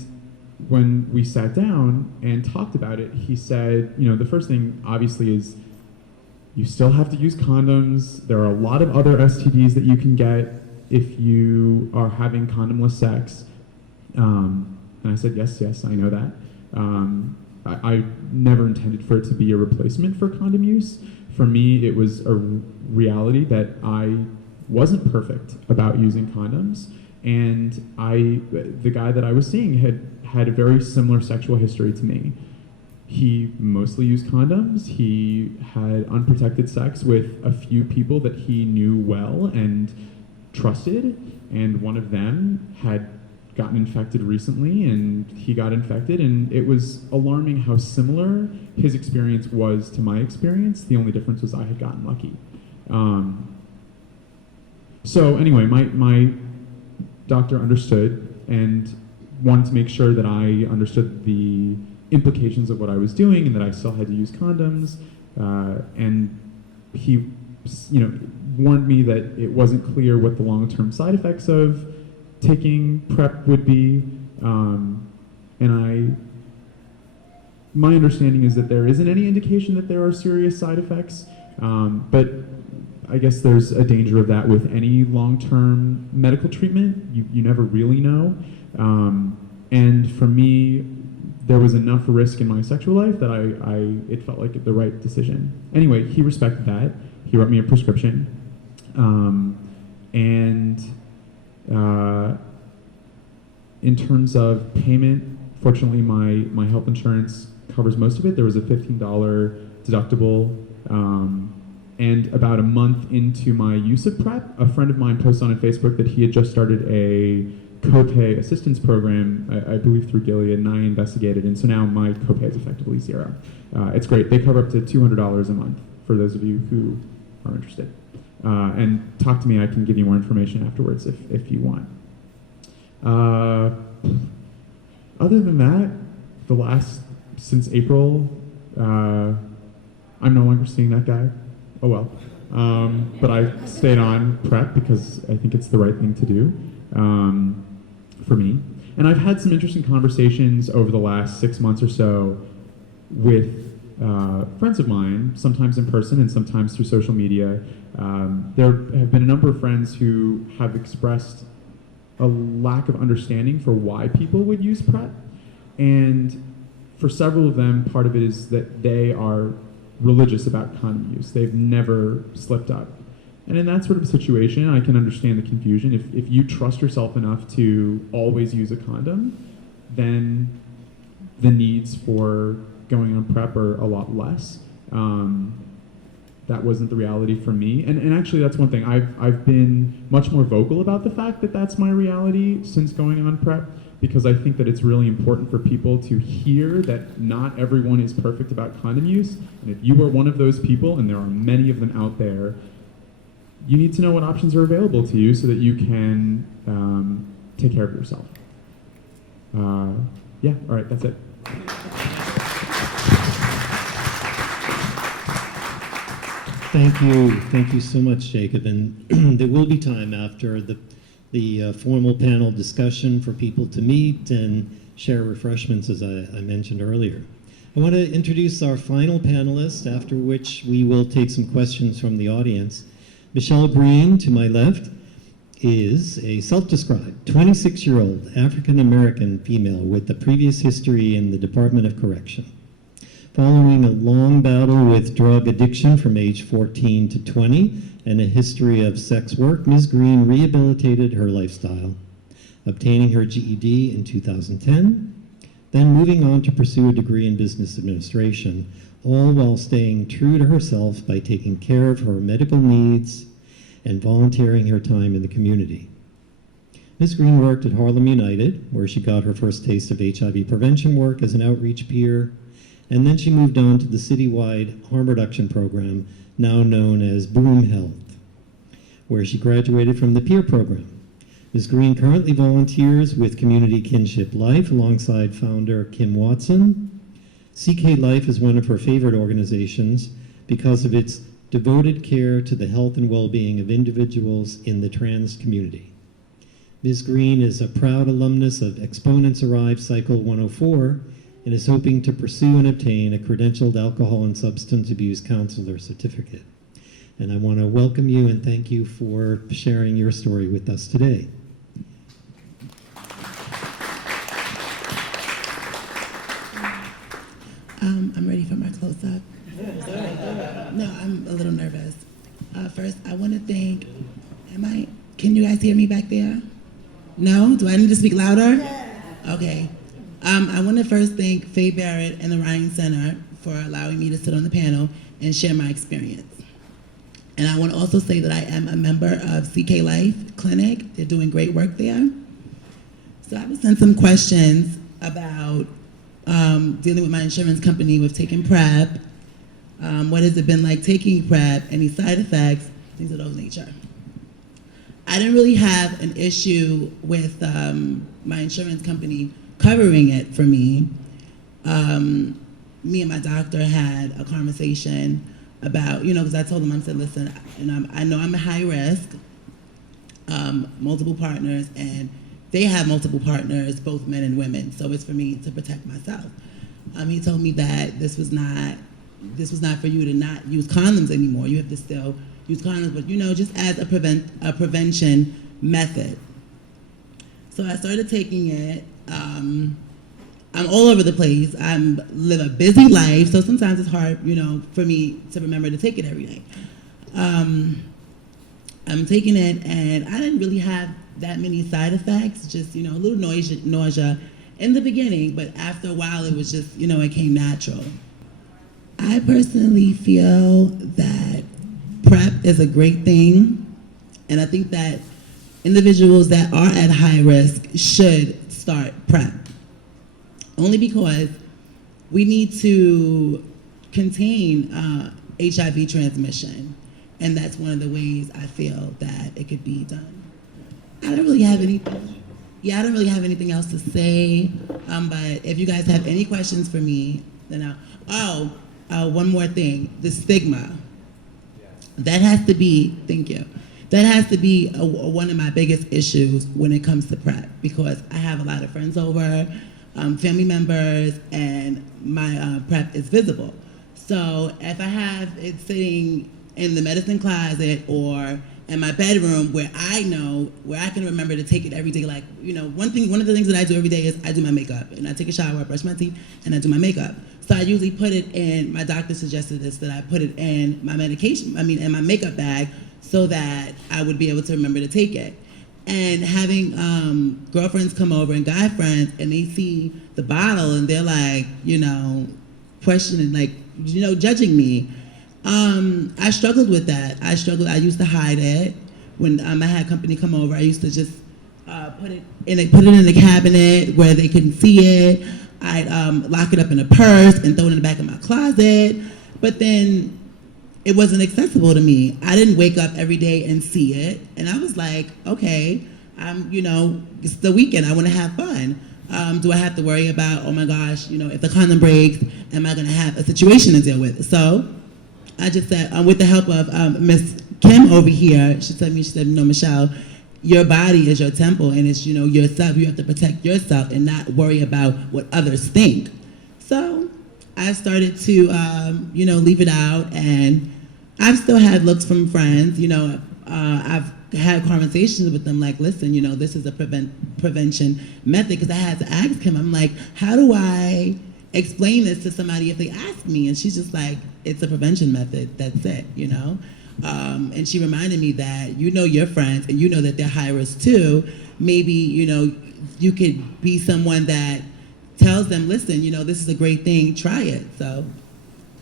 when we sat down and talked about it, he said, the first thing obviously is you still have to use condoms. There are a lot of other STDs that you can get if you are having condomless sex. And I said, yes, I know that. I never intended for it to be a replacement for condom use. For me, it was a reality that I wasn't perfect about using condoms. And the guy that I was seeing had a very similar sexual history to me. He mostly used condoms. He had unprotected sex with a few people that he knew well and trusted, and one of them had gotten infected recently, and he got infected, and it was alarming how similar his experience was to my experience. The only difference was I had gotten lucky. So anyway, my doctor understood and wanted to make sure that I understood the implications of what I was doing and that I still had to use condoms. And he, warned me that it wasn't clear what the long-term side effects of taking PrEP would be. My understanding is that there isn't any indication that there are serious side effects, but I guess there's a danger of that with any long-term medical treatment. You never really know. And for me, there was enough risk in my sexual life that it felt like the right decision. Anyway, he respected that. He wrote me a prescription. In terms of payment, fortunately my health insurance covers most of it. There was a $15 deductible. And about a month into my use of PrEP, a friend of mine posted on Facebook that he had just started a copay assistance program, I believe through Gilead, and I investigated, and so now my copay is effectively zero. It's great. They cover up to $200 a month for those of you who are interested. And talk to me, I can give you more information afterwards if you want. Other than that, since April, I'm no longer seeing that guy. Oh well. But I stayed on PrEP because I think it's the right thing to do for me. And I've had some interesting conversations over the last 6 months or so with friends of mine, sometimes in person and sometimes through social media. There have been a number of friends who have expressed a lack of understanding for why people would use PrEP. And for several of them, part of it is that they are religious about condom use. They've never slipped up. And in that sort of situation, I can understand the confusion. If you trust yourself enough to always use a condom, then the needs for going on PrEP are a lot less. That wasn't the reality for me. And actually, that's one thing. I've been much more vocal about the fact that that's my reality since going on PrEP, because I think that it's really important for people to hear that not everyone is perfect about condom use. And if you are one of those people, and there are many of them out there, you need to know what options are available to you so that you can take care of yourself. Yeah, all right, that's it. Thank you so much, Jacob. And there will be time after the formal panel discussion for people to meet and share refreshments, as I mentioned earlier. I want to introduce our final panelist, after which we will take some questions from the audience. Michelle Green, to my left, is a self-described 26-year-old African-American female with a previous history in the Department of Correction. Following a long battle with drug addiction from age 14 to 20 and a history of sex work, Ms. Green rehabilitated her lifestyle, obtaining her GED in 2010, then moving on to pursue a degree in business administration, all while staying true to herself by taking care of her medical needs and volunteering her time in the community. Ms. Green worked at Harlem United, where she got her first taste of HIV prevention work as an outreach peer, and then she moved on to the citywide harm reduction program, now known as Boom Health, where she graduated from the peer program. Ms. Green currently volunteers with Community Kinship Life alongside founder Kim Watson. CK Life is one of her favorite organizations because of its devoted care to the health and well-being of individuals in the trans community. Ms. Green is a proud alumnus of Exponents Arrive Cycle 104 and is hoping to pursue and obtain a credentialed alcohol and substance abuse counselor certificate. And I want to welcome you and thank you for sharing your story with us today. I'm ready for my close-up. No, I'm a little nervous. First, I want to thank, can you guys hear me back there? No? Do I need to speak louder? Okay. I want to first thank Faye Barrett and the Ryan Center for allowing me to sit on the panel and share my experience. And I want to also say that I am a member of CK Life Clinic. They're doing great work there. So I was sent some questions about dealing with my insurance company with taking PrEP. What has it been like taking PrEP? Any side effects? Things of those nature. I didn't really have an issue with my insurance company covering it for me. Me and my doctor had a conversation about, because I told him, I said, listen, I know I'm a high risk, multiple partners, and they have multiple partners, both men and women, so it's for me to protect myself. He told me that this was not for you to not use condoms anymore. You have to still use condoms, but just as a prevention method. So I started taking it. I'm all over the place. I live a busy life, so sometimes it's hard, for me to remember to take it every day. I'm taking it, and I didn't really have that many side effects, just, a little nausea in the beginning, but after a while it was just, it came natural. I personally feel that PrEP is a great thing, and I think that individuals that are at high risk should start PrEP. Only because we need to contain HIV transmission, and that's one of the ways I feel that it could be done. I don't really have anything. Yeah, I don't really have anything else to say. But if you guys have any questions for me, then one more thing: the stigma. That has to be. Thank you. That has to be one of my biggest issues when it comes to PrEP, because I have a lot of friends over, family members, and my PrEP is visible. So if I have it sitting in the medicine closet or in my bedroom where I can remember to take it every day, like, one of the things that I do every day is I do my makeup, and I take a shower, I brush my teeth, and I do my makeup. So I usually put it in, my doctor suggested this, that I put it in my in my makeup bag, so that I would be able to remember to take it. And having girlfriends come over and guy friends, and they see the bottle and they're like, questioning, like, judging me. I struggled with that. I used to hide it. When I had company come over, I used to just put it in the cabinet where they couldn't see it. I'd lock it up in a purse and throw it in the back of my closet. But then it wasn't accessible to me. I didn't wake up every day and see it. And I was like, okay, it's the weekend, I want to have fun. Do I have to worry about, oh my gosh, if the condom breaks, am I going to have a situation to deal with? So I just said, with the help of Miss Kim over here, she said, Michelle, your body is your temple, and it's, yourself. You have to protect yourself and not worry about what others think. So I started to, leave it out, and I've still had looks from friends. I've had conversations with them like, listen, this is a prevention method, because I had to ask him, I'm like, how do I explain this to somebody if they ask me? And she's just like, it's a prevention method, that's it, and she reminded me that, your friends, and that they're high risk too. Maybe, you could be someone that tells them, listen, this is a great thing, try it.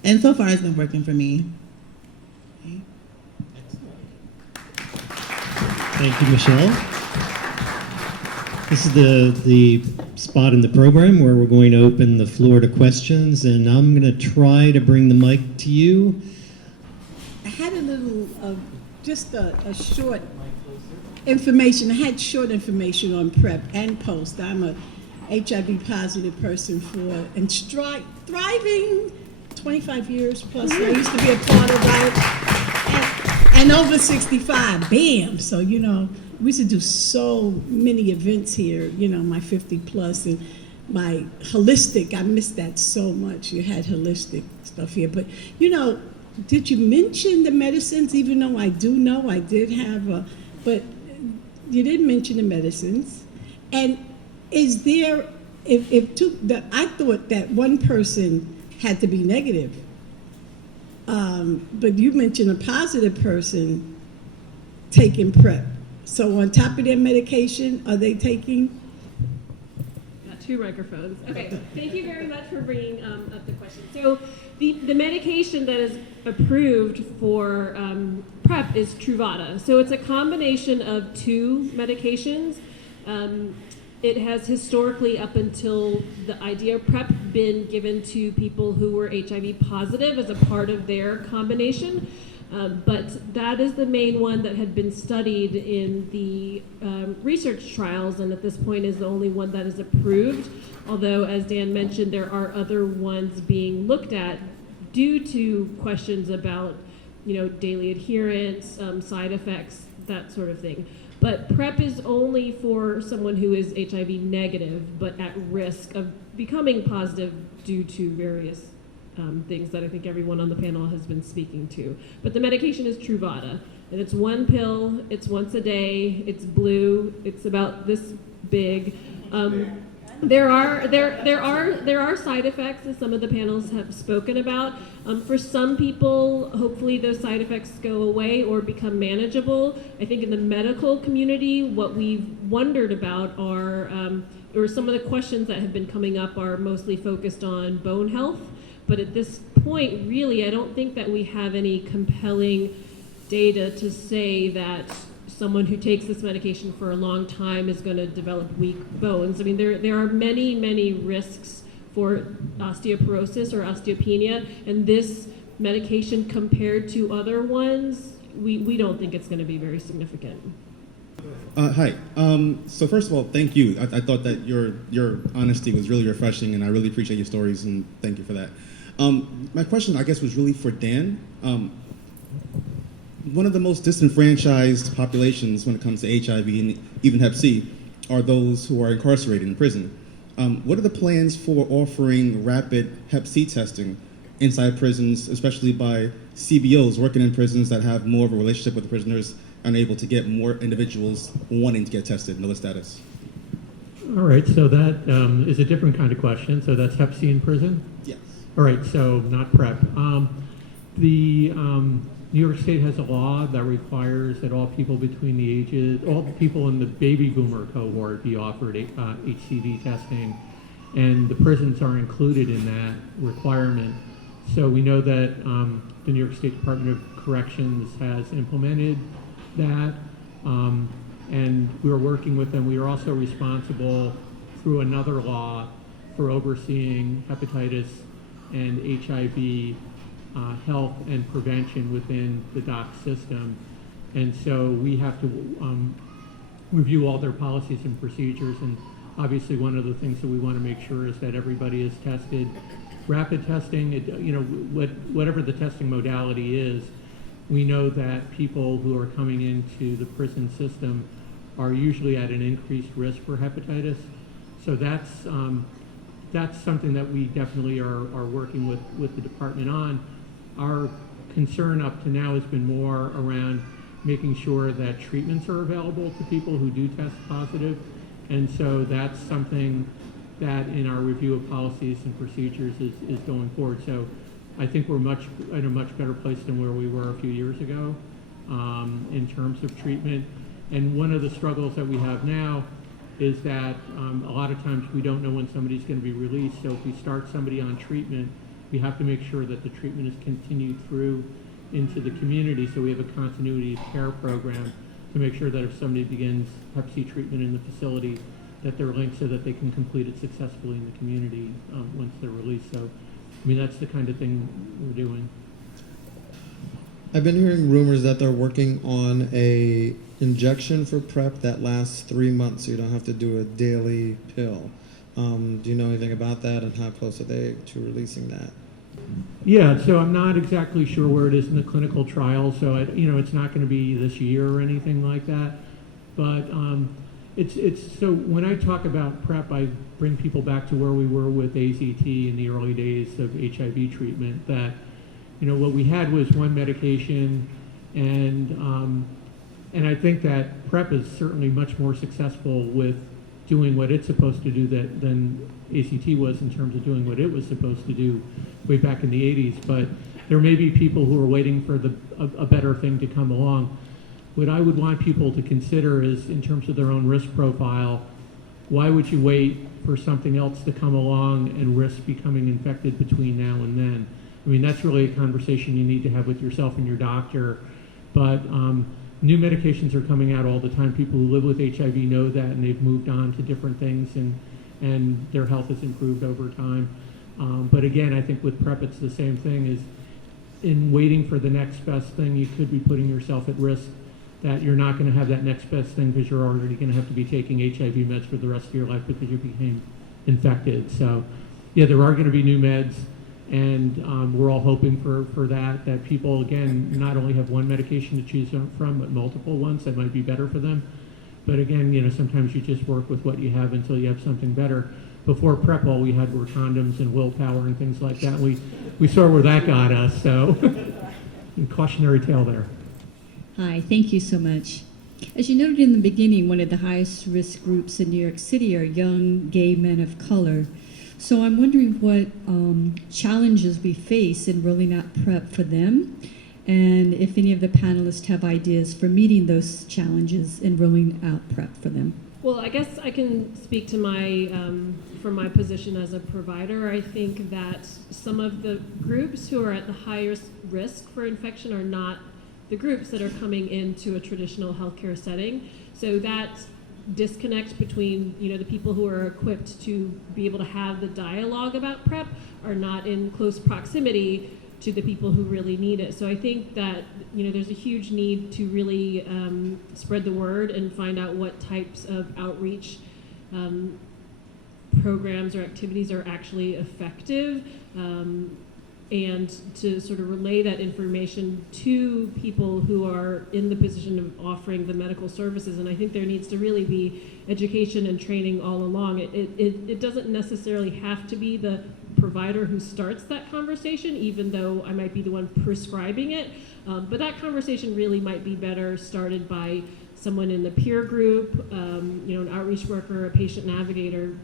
And so far it's been working for me. Thank you, Michelle. This is the spot in the program where we're going to open the floor to questions, and I'm going to try to bring the mic to you. I had a little, just a short information. I had short information on PrEP and post. I'm a HIV positive person for and thriving 25 years plus. I used to be a part of that. And over 65, bam. So, you know, we used to do so many events here, you know, my 50 plus and my holistic. I miss that so much. You had holistic stuff here. But, you know, did you mention the medicines, even though I do know I did have but you didn't mention the medicines. And is there, I thought that one person had to be negative. But you mentioned a positive person taking PrEP. So on top of their medication, are they taking? Got two microphones. Okay, thank you very much for bringing up the question. So the medication that is approved for PrEP is Truvada. So it's a combination of two medications. It has historically, up until the idea of PrEP, been given to people who were HIV positive as a part of their combination. But that is the main one that had been studied in the research trials, and at this point is the only one that is approved. Although, as Dan mentioned, there are other ones being looked at due to questions about, you know, daily adherence, side effects, that sort of thing. But PrEP is only for someone who is HIV negative, but at risk of becoming positive due to various things that I think everyone on the panel has been speaking to. But the medication is Truvada, and it's one pill, it's once a day, it's blue, it's about this big. There are side effects, as some of the panels have spoken about. For some people, hopefully those side effects go away or become manageable. I think in the medical community, what we've wondered about are, or some of the questions that have been coming up are mostly focused on bone health. But at this point, really, I don't think that we have any compelling data to say that someone who takes this medication for a long time is going to develop weak bones. I mean, there are many, many risks for osteoporosis or osteopenia, and this medication compared to other ones, we don't think it's going to be very significant. Hi. So first of all, thank you. I thought that your honesty was really refreshing, and I really appreciate your stories, and thank you for that. My question, I guess, was really for Dan. One of the most disenfranchised populations when it comes to HIV and even Hep C are those who are incarcerated in prison. What are the plans for offering rapid Hep C testing inside prisons, especially by CBOs working in prisons that have more of a relationship with the prisoners and able to get more individuals wanting to get tested, know the status? All right, so that is a different kind of question. So that's Hep C in prison? Yes. All right, so not PrEP. The New York State has a law that requires that all people between the ages, all people in the baby boomer cohort be offered HCV testing, and the prisons are included in that requirement. So we know that the New York State Department of Corrections has implemented that, and we're working with them. We are also responsible through another law for overseeing hepatitis and HIV health and prevention within the DOC system. And so we have to review all their policies and procedures, and obviously one of the things that we want to make sure is that everybody is tested. Rapid testing, whatever the testing modality is, we know that people who are coming into the prison system are usually at an increased risk for hepatitis. So that's something that we definitely are working with the department on. Our concern up to now has been more around making sure that treatments are available to people who do test positive. And so that's something that in our review of policies and procedures is going forward. So I think we're in a much better place than where we were a few years ago in terms of treatment. And one of the struggles that we have now is that a lot of times we don't know when somebody's going to be released. So if we start somebody on treatment, we have to make sure that the treatment is continued through into the community, so we have a continuity of care program to make sure that if somebody begins Hep C treatment in the facility, that they're linked so that they can complete it successfully in the community once they're released. So, I mean, that's the kind of thing we're doing. I've been hearing rumors that they're working on a injection for PrEP that lasts 3 months, so you don't have to do a daily pill. Do you know anything about that, and how close are they to releasing that? Yeah, so I'm not exactly sure where it is in the clinical trial, so it's not going to be this year or anything like that. But it's so when I talk about PrEP, I bring people back to where we were with AZT in the early days of HIV treatment. That what we had was one medication, and I think that PrEP is certainly much more successful with doing what it's supposed to do than ACT was in terms of doing what it was supposed to do way back in the 80s. But there may be people who are waiting for a better thing to come along. What I would want people to consider is, in terms of their own risk profile, why would you wait for something else to come along and risk becoming infected between now and then? I mean, that's really a conversation you need to have with yourself and your doctor. But new medications are coming out all the time. People who live with HIV know that, and they've moved on to different things, and their health has improved over time. But again, I think with PrEP, it's the same thing. Is in waiting for the next best thing, you could be putting yourself at risk that you're not going to have that next best thing because you're already going to have to be taking HIV meds for the rest of your life because you became infected. So, yeah, there are going to be new meds, and we're all hoping for that people, again, not only have one medication to choose from, but multiple ones that might be better for them. But again, sometimes you just work with what you have until you have something better. Before PrEP, all we had were condoms and willpower and things like that. We saw where that got us, so cautionary tale there. Hi, thank you so much. As you noted in the beginning, one of the highest risk groups in New York City are young gay men of color. So I'm wondering what challenges we face in rolling out PrEP for them, and if any of the panelists have ideas for meeting those challenges in rolling out PrEP for them. Well, I guess I can speak to from my position as a provider. I think that some of the groups who are at the highest risk for infection are not the groups that are coming into a traditional healthcare setting. So that disconnect between the people who are equipped to be able to have the dialogue about PrEP are not in close proximity to the people who really need it. So I think that there's a huge need to really spread the word and find out what types of outreach programs or activities are actually effective, and to sort of relay that information to people who are in the position of offering the medical services. And I think there needs to really be education and training all along. It doesn't necessarily have to be the provider who starts that conversation, even though I might be the one prescribing it. But that conversation really might be better started by someone in the peer group, an outreach worker, a patient navigator.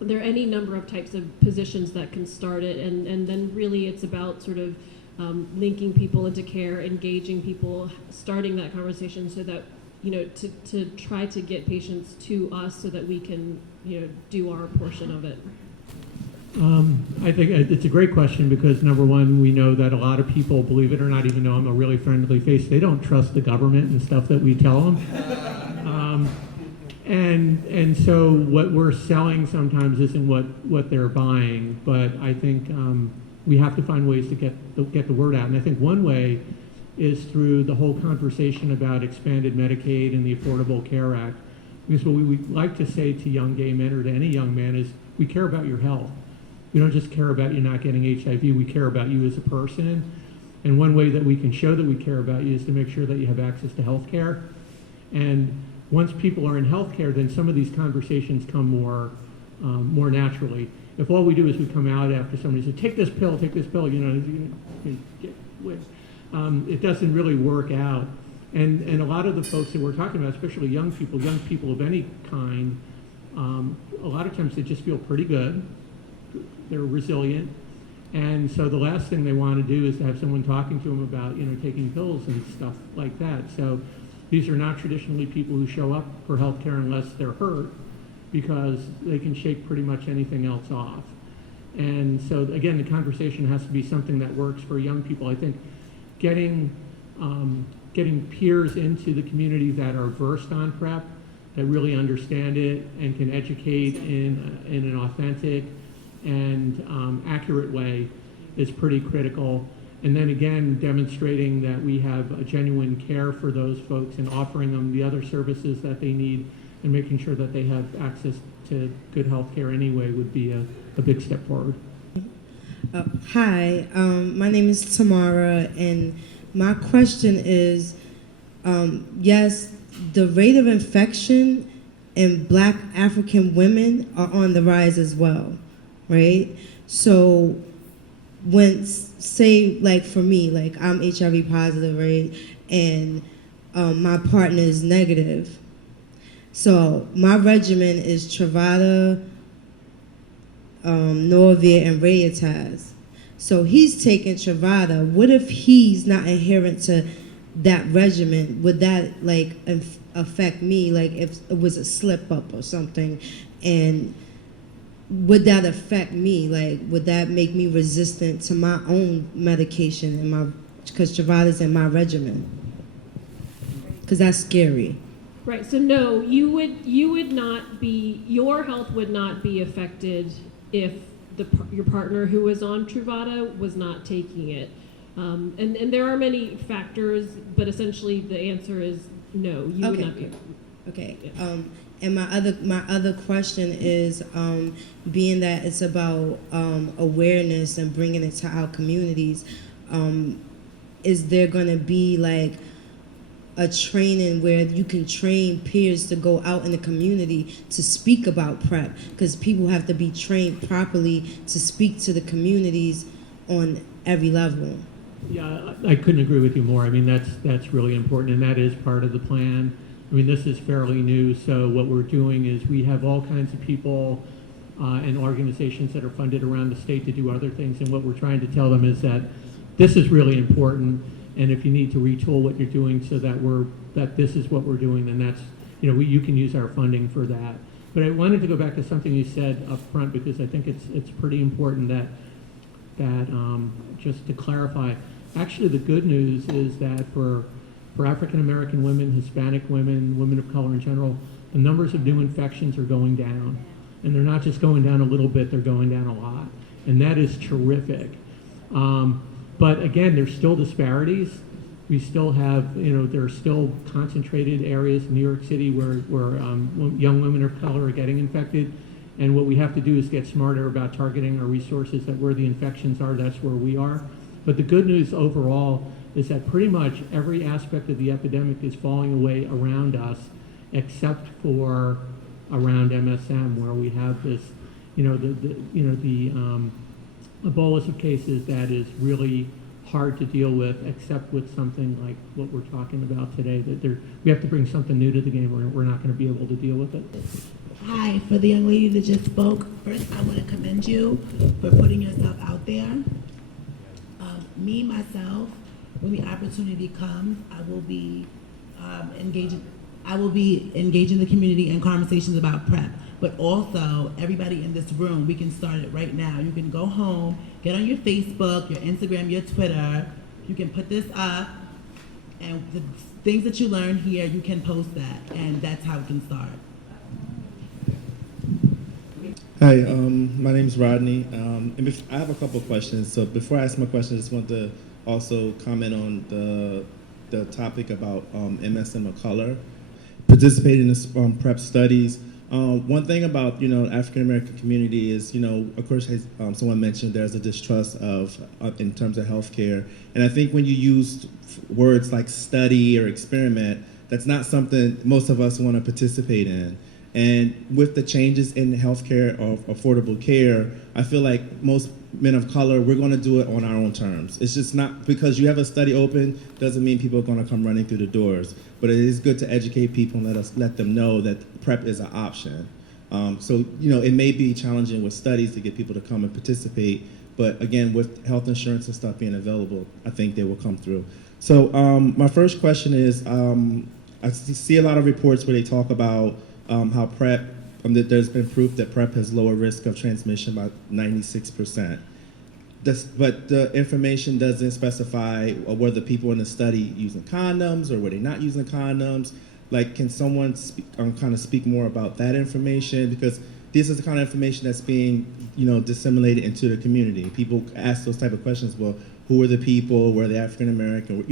There are any number of types of positions that can start it, and then really it's about sort of linking people into care, engaging people, starting that conversation so that, to try to get patients to us so that we can, do our portion of it. I think it's a great question because, number one, we know that a lot of people, believe it or not, even though I'm a really friendly face, they don't trust the government and stuff that we tell them. And so what we're selling sometimes isn't what they're buying, but I think we have to find ways to get the word out. And I think one way is through the whole conversation about expanded Medicaid and the Affordable Care Act. Because what we like to say to young gay men or to any young man is, we care about your health. We don't just care about you not getting HIV, we care about you as a person. And one way that we can show that we care about you is to make sure that you have access to health care. And once people are in healthcare, then some of these conversations come more naturally. If all we do is we come out after somebody says, take this pill, it doesn't really work out. And a lot of the folks that we're talking about, especially young people of any kind, a lot of times they just feel pretty good. They're resilient. And so the last thing they want to do is to have someone talking to them about, taking pills and stuff like that. So these are not traditionally people who show up for healthcare unless they're hurt, because they can shake pretty much anything else off. And so again, the conversation has to be something that works for young people. I think getting peers into the community that are versed on PrEP, that really understand it and can educate in an authentic and accurate way is pretty critical. And then again, demonstrating that we have a genuine care for those folks and offering them the other services that they need and making sure that they have access to good health care anyway would be a big step forward. Hi, my name is Tamara, and my question is, yes, the rate of infection in Black African women are on the rise as well, right? So when, say, like for me, like I'm HIV positive, right? And my partner is negative. So my regimen is Truvada, Norvir, and Rayataz. So he's taking Truvada. What if he's not adherent to that regimen? Would that like affect me? Like if it was a slip up or something, and would that affect me? Like would that make me resistant to my own medication and my, because Truvada's in my regimen? Because that's scary. Right. So no, you would not be, your health would not be affected if your partner who was on Truvada was not taking it. And there are many factors, but essentially the answer is no. You would not be. Okay. Yeah. And my other question is, being that it's about awareness and bringing it to our communities, is there going to be like a training where you can train peers to go out in the community to speak about PrEP? Because people have to be trained properly to speak to the communities on every level. Yeah, I couldn't agree with you more. I mean, that's really important, and that is part of the plan. I mean, this is fairly new, so what we're doing is we have all kinds of people and organizations that are funded around the state to do other things, and what we're trying to tell them is that this is really important. And if you need to retool what you're doing so that this is what we're doing, then that's, you can use our funding for that. But I wanted to go back to something you said up front, because I think it's pretty important that just to clarify, actually the good news is that for African American women, Hispanic women, women of color in general, the numbers of new infections are going down. And they're not just going down a little bit, they're going down a lot. And that is terrific. But again, there's still disparities. We still have, there are still concentrated areas in New York City where young women of color are getting infected. And what we have to do is get smarter about targeting our resources, that where the infections are, that's where we are. But the good news overall is that pretty much every aspect of the epidemic is falling away around us, except for around MSM, where we have this, a bolus of cases that is really hard to deal with, except with something like what we're talking about today, that we have to bring something new to the game, or we're not going to be able to deal with it. Hi, for the young lady that just spoke, first I want to commend you for putting yourself out there. Me, myself, when the opportunity comes, I will be engaging the community in conversations about PrEP. But also, everybody in this room, we can start it right now. You can go home, get on your Facebook, your Instagram, your Twitter. You can put this up, and the things that you learn here, you can post that, and that's how it can start. Hi, my name's Rodney. And I have a couple of questions. So before I ask my question, I just want to also comment on the topic about MSM of color. Participating in PrEP studies. One thing about African American community is of course someone mentioned there's a distrust in terms of healthcare, and I think when you use words like study or experiment, that's not something most of us want to participate in. And with the changes in healthcare of affordable care, I feel like most men of color, we're going to do it on our own terms. It's just not because you have a study open doesn't mean people are going to come running through the doors. But it is good to educate people and let them know that PrEP is an option. So it may be challenging with studies to get people to come and participate, but again, with health insurance and stuff being available, I think they will come through. So my first question is, I see a lot of reports where they talk about how PrEP, that there's been proof that PrEP has lower risk of transmission by 96%. But the information doesn't specify whether people in the study using condoms or were they not using condoms. Like, can someone kind of speak more about that information? Because this is the kind of information that's being, disseminated into the community. People ask those type of questions. Well, who are the people? Were they African American?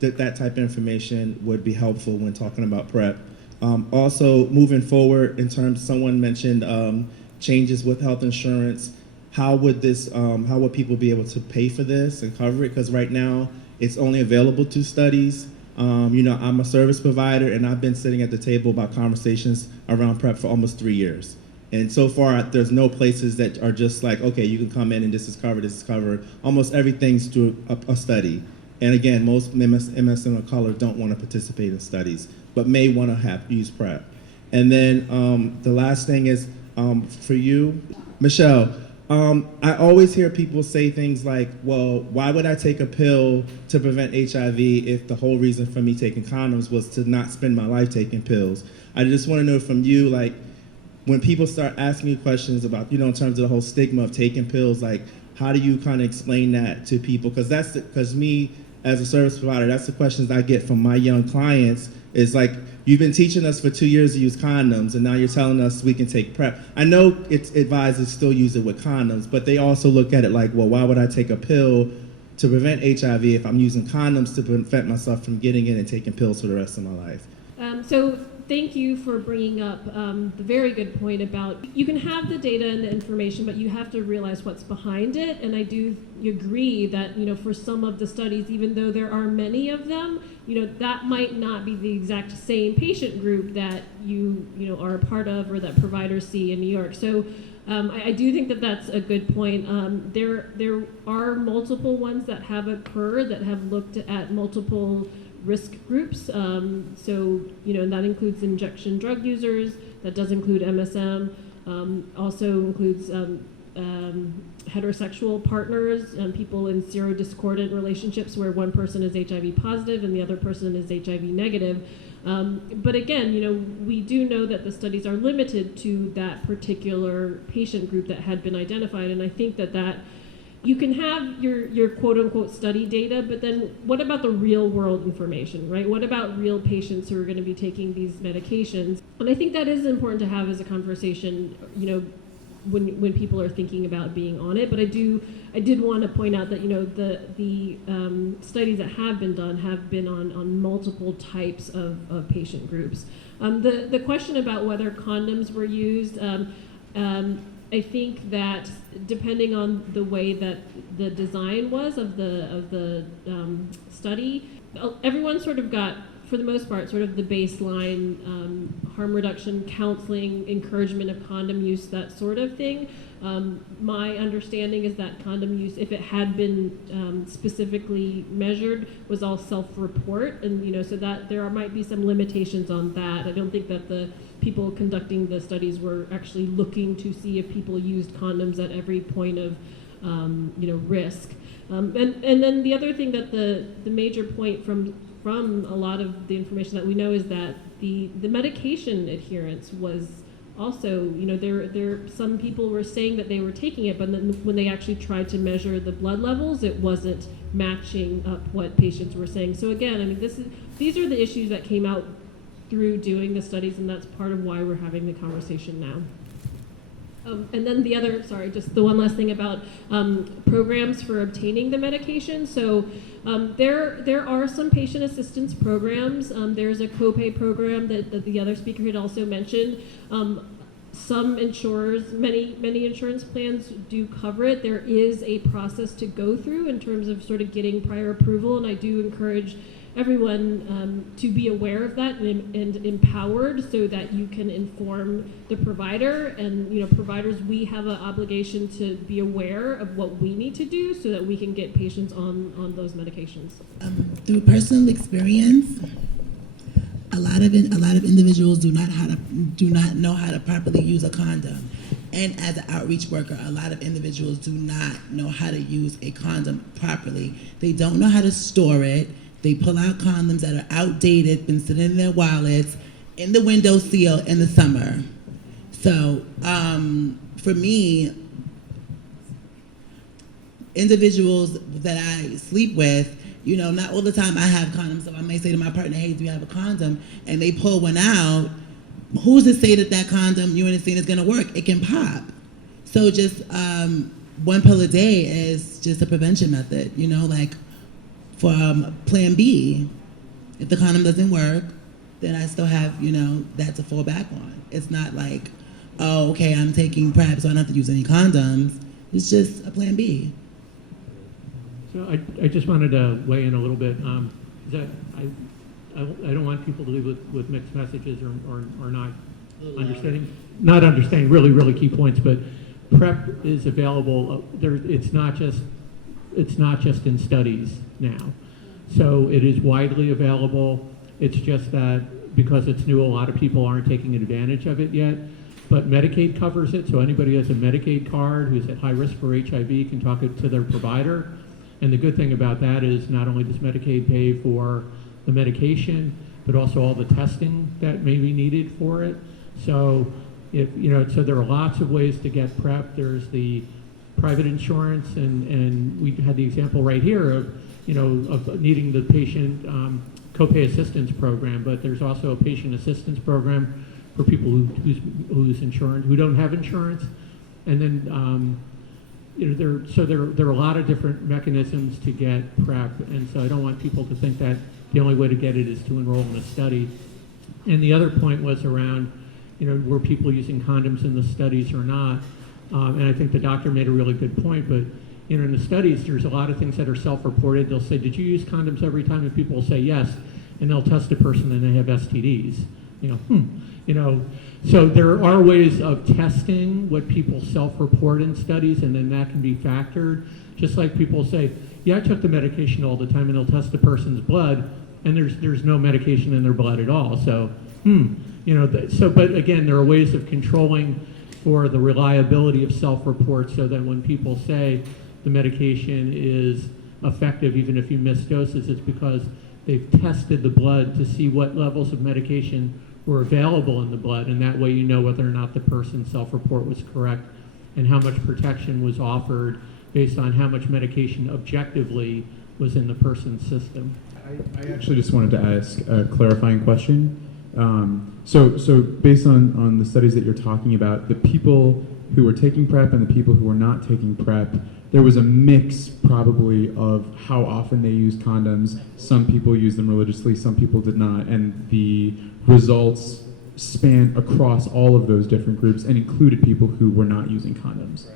That type of information would be helpful when talking about PrEP. Also, moving forward, in terms, someone mentioned changes with health insurance. How would people be able to pay for this and cover it? Because right now, it's only available to studies. I'm a service provider, and I've been sitting at the table about conversations around PrEP for almost 3 years. And so far, there's no places that are just like, okay, you can come in and this is covered. Almost everything's through a study. And again, most MSM of color don't want to participate in studies, but may want to use PrEP. And then the last thing is for you, Michelle. I always hear people say things like, well, why would I take a pill to prevent HIV if the whole reason for me taking condoms was to not spend my life taking pills? I just want to know from you, like, when people start asking you questions about, in terms of the whole stigma of taking pills, like, how do you kind of explain that to people? Because me, as a service provider, that's the questions I get from my young clients, is like, you've been teaching us for 2 years to use condoms, and now you're telling us we can take PrEP. I know it's advised to still use it with condoms, but they also look at it like, well, why would I take a pill to prevent HIV if I'm using condoms to prevent myself from getting it and taking pills for the rest of my life? So thank you for bringing up the very good point about you can have the data and the information, but you have to realize what's behind it. And I do agree that, for some of the studies, even though there are many of them, that might not be the exact same patient group that you are a part of or that providers see in New York. So I do think that that's a good point. There are multiple ones that have occurred that have looked at multiple risk groups. And that includes injection drug users, that does include MSM, also includes heterosexual partners and people in serodiscordant relationships where one person is HIV positive and the other person is HIV negative. But again, we do know that the studies are limited to that particular patient group that had been identified, and I think that you can have your quote-unquote study data, but then what about the real-world information, right? What about real patients who are going to be taking these medications? And I think that is important to have as a conversation, when people are thinking about being on it. But I did want to point out that the studies that have been done have been on multiple types of patient groups. The question about whether condoms were used. I think that depending on the way that the design was of the study, everyone sort of got, for the most part, sort of the baseline harm reduction, counseling, encouragement of condom use, that sort of thing. My understanding is that condom use, if it had been specifically measured, was all self-report, and so that there might be some limitations on that. I don't think that the people conducting the studies were actually looking to see if people used condoms at every point of risk. And then the other thing that the major point from a lot of the information that we know is that the medication adherence was also, there some people were saying that they were taking it, but then when they actually tried to measure the blood levels, it wasn't matching up what patients were saying. So again, I mean, these are the issues that came out through doing the studies, and that's part of why we're having the conversation now. And then just the one last thing about programs for obtaining the medication. So there are some patient assistance programs. There's a copay program that the other speaker had also mentioned. Some insurers, many insurance plans do cover it. There is a process to go through in terms of sort of getting prior approval, and I do encourage everyone to be aware of that and empowered so that you can inform the provider. And providers, we have an obligation to be aware of what we need to do so that we can get patients on those medications. Through personal experience, a lot of individuals do not know how to properly use a condom. And as an outreach worker, a lot of individuals do not know how to use a condom properly. They don't know how to store it. They pull out condoms that are outdated, been sitting in their wallets, in the windowsill in the summer. So for me, individuals that I sleep with, not all the time I have condoms, so I may say to my partner, hey, do you have a condom? And they pull one out. Who's to say that condom you understand is gonna work? It can pop. So just one pill a day is just a prevention method, for plan B. If the condom doesn't work, then I still have, that to fall back on. It's not like, oh, okay, I'm taking PrEP, so I don't have to use any condoms. It's just a plan B. So I just wanted to weigh in a little bit. That I don't want people to leave with mixed messages or not understanding. Not understanding really key points, but PrEP is available. It's not just in studies now. So it is widely available. It's just that because it's new, a lot of people aren't taking advantage of it yet. But Medicaid covers it, so anybody who has a Medicaid card who's at high risk for HIV can talk it to their provider. And the good thing about that is not only does Medicaid pay for the medication, but also all the testing that may be needed for it. So so there are lots of ways to get PrEP. There's the private insurance, and we had the example right here of needing the patient copay assistance program, but there's also a patient assistance program for people who don't have insurance, and then there are a lot of different mechanisms to get PrEP, and so I don't want people to think that the only way to get it is to enroll in a study. And the other point was around, were people using condoms in the studies or not? And I think the doctor made a really good point, but in the studies, there's a lot of things that are self-reported. They'll say, did you use condoms every time? And people will say yes, and they'll test a person and they have STDs. So there are ways of testing what people self-report in studies, and then that can be factored. Just like people say, yeah, I took the medication all the time, and they'll test the person's blood, and there's no medication in their blood at all. So, but again, there are ways of controlling for the reliability of self-report, so that when people say the medication is effective, even if you miss doses, it's because they've tested the blood to see what levels of medication were available in the blood, and that way you know whether or not the person's self-report was correct and how much protection was offered based on how much medication objectively was in the person's system. I actually just wanted to ask a clarifying question. So based on the studies that you're talking about, the people who were taking PrEP and the people who were not taking PrEP, there was a mix probably of how often they used condoms. Some people used them religiously, some people did not, and the results span across all of those different groups and included people who were not using condoms.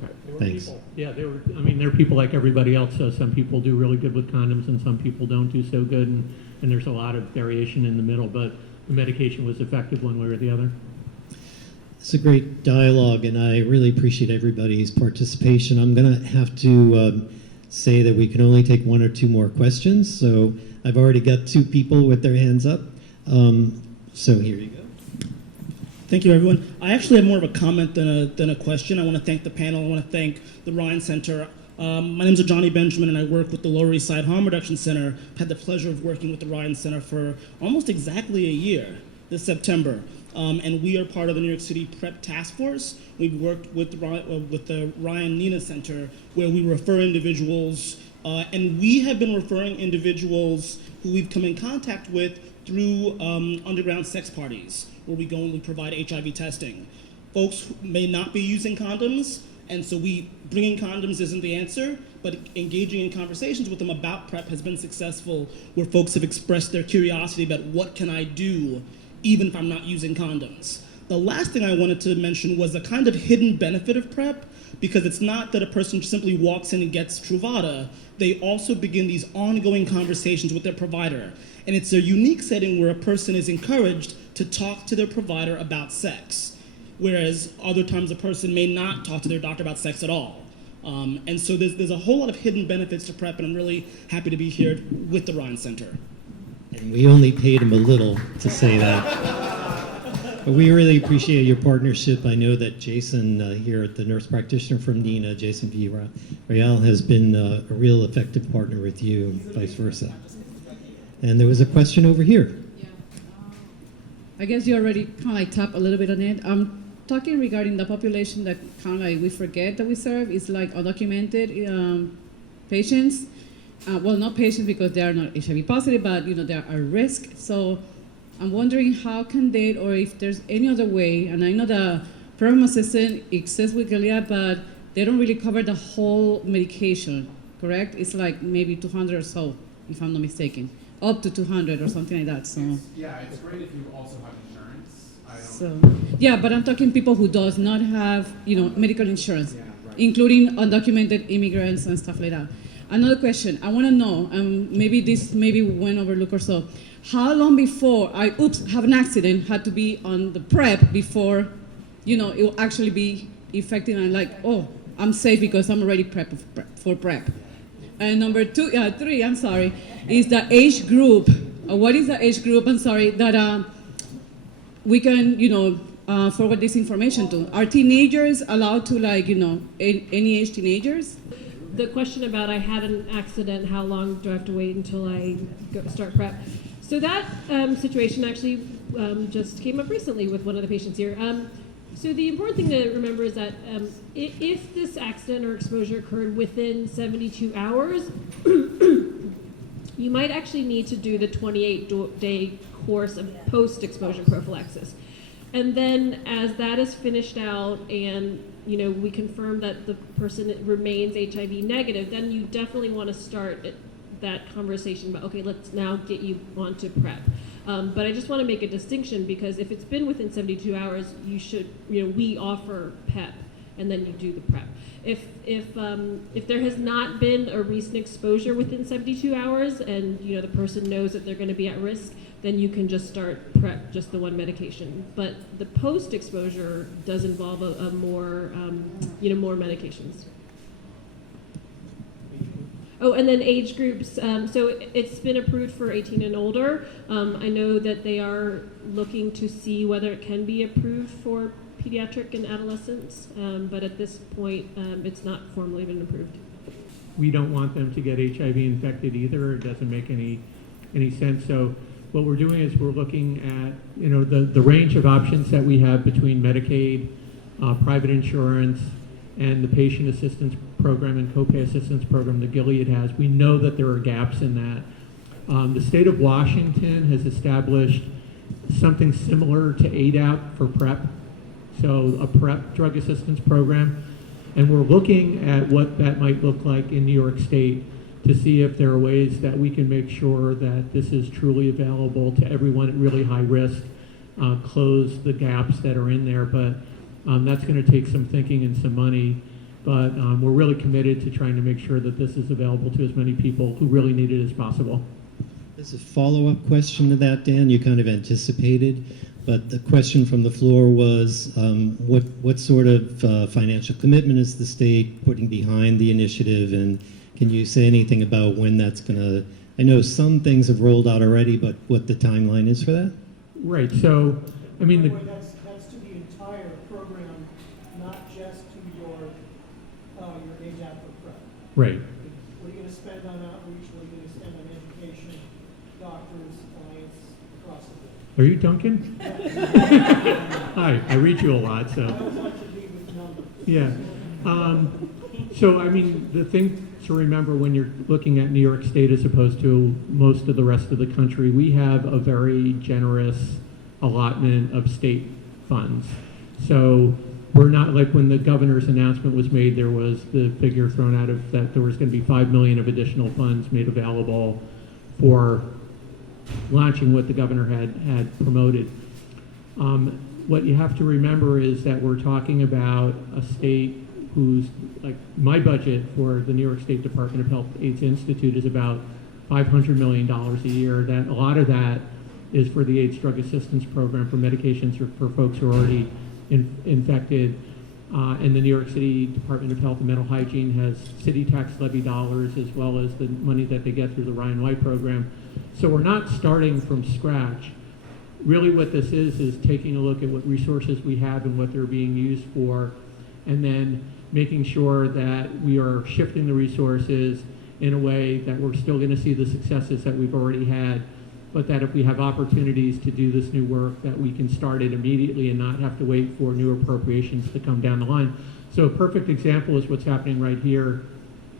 Okay. Thanks. They're people like everybody else, so some people do really good with condoms and some people don't do so good, and there's a lot of variation in the middle, but the medication was effective one way or the other. It's a great dialogue, and I really appreciate everybody's participation. I'm going to have to say that we can only take one or two more questions, so I've already got two people with their hands up. So here you go. Thank you, everyone. I actually have more of a comment than a question. I want to thank the panel. I want to thank the Ryan Center. My name is Johnny Benjamin, and I work with the Lower East Side Harm Reduction Center. I've had the pleasure of working with the Ryan Center for almost exactly a year this September. And we are part of the New York City PrEP Task Force. We've worked with the Ryan Nina Center, where we refer individuals, and we have been referring individuals who we've come in contact with through underground sex parties, where we go and we provide HIV testing. Folks who may not be using condoms, and so bringing condoms isn't the answer, but engaging in conversations with them about PrEP has been successful, where folks have expressed their curiosity about what can I do even if I'm not using condoms. The last thing I wanted to mention was a kind of hidden benefit of PrEP, because it's not that a person simply walks in and gets Truvada. They also begin these ongoing conversations with their provider. And it's a unique setting where a person is encouraged to talk to their provider about sex, whereas other times a person may not talk to their doctor about sex at all. And so there's a whole lot of hidden benefits to PrEP, and I'm really happy to be here with the Ryan Center. And we only paid him a little to say that. But we really appreciate your partnership. I know that Jason here at the nurse practitioner from Nina, Jason Villarreal, has been a real effective partner with you, and vice versa. And there was a question over here. I guess you already kind of tapped a little bit on it. I'm talking regarding the population that kind of we forget that we serve. It's like undocumented patients. Well, not patients because they are not HIV positive, but they are at risk. So I'm wondering how can they, or if there's any other way, and I know the program assistant exists with Gilead, but they don't really cover the whole medication, correct? It's like maybe 200 or so, if I'm not mistaken. up to 200 or something like that. So Yeah, it's great if you also have insurance. yeah, but I'm talking people who does not have, medical insurance, Yeah, right. including undocumented immigrants and stuff like that. Another question, I want to know, maybe this went overlooked or so. How long before I have an accident had to be on the PrEP before, it will actually be effective and like, oh, I'm safe because I'm already prepped for PrEP. And number three, I'm sorry, is the age group. What is the age group? I'm sorry that we can, forward this information to. Are teenagers allowed to any age teenagers? The question about I had an accident, how long do I have to wait until I start PrEP? So that situation actually just came up recently with one of the patients here. So the important thing to remember is that if this accident or exposure occurred within 72 hours, you might actually need to do the 28-day course of post-exposure prophylaxis. And then as that is finished out and we confirm that the person remains HIV negative, then you definitely want to start that conversation about, okay, let's now get you onto PrEP. But I just want to make a distinction because if it's been within 72 hours, you should, we offer PEP and then you do the PrEP. If there has not been a recent exposure within 72 hours and the person knows that they're going to be at risk, then you can just start PrEP, just the one medication. But the post-exposure does involve a more, more medications. Oh, and then age groups. So it's been approved for 18 and older. I know that they are looking to see whether it can be approved for pediatric and adolescents, but at this point, it's not formally been approved. We don't want them to get HIV infected either. It doesn't make any sense. So what we're doing is we're looking at the range of options that we have between Medicaid, private insurance, and the patient assistance program and copay assistance program that Gilead has. We know that there are gaps in that. The state of Washington has established something similar to ADAP for PrEP, so a PrEP drug assistance program, and we're looking at what that might look like in New York State to see if there are ways that we can make sure that this is truly available to everyone at really high risk, close the gaps that are in there, but that's going to take some thinking and some money, but we're really committed to trying to make sure that this is available to as many people who really need it as possible. As a follow-up question to that, Dan, you kind of anticipated, but the question from the floor was what sort of financial commitment is the state putting behind the initiative, and can you say anything about when that's going to, I know some things have rolled out already, but what the timeline is for that? Right, so, I mean, That's to the entire program, not just to your ADAP for PrEP. right. What are you going to spend on outreach? What are you going to spend on education, doctors, clients, across the board? Are you Duncan? Hi, I read you a lot, so. I always like to lead with numbers. Yeah. So, I mean, the thing to remember when you're looking at New York State as opposed to most of the rest of the country, we have a very generous allotment of state funds. So we're not like when the governor's announcement was made, there was the figure thrown out of that there was going to be $5 million of additional funds made available for launching what the governor had promoted. What you have to remember is that we're talking about a state whose, like my budget for the New York State Department of Health AIDS Institute is about $500 million a year. That a lot of that is for the AIDS drug assistance program for medications for folks who are already infected. And the New York City Department of Health and Mental Hygiene has city tax levy dollars as well as the money that they get through the Ryan White program. So we're not starting from scratch. Really what this is taking a look at what resources we have and what they're being used for, and then making sure that we are shifting the resources in a way that we're still going to see the successes that we've already had, but that if we have opportunities to do this new work, that we can start it immediately and not have to wait for new appropriations to come down the line. So a perfect example is what's happening right here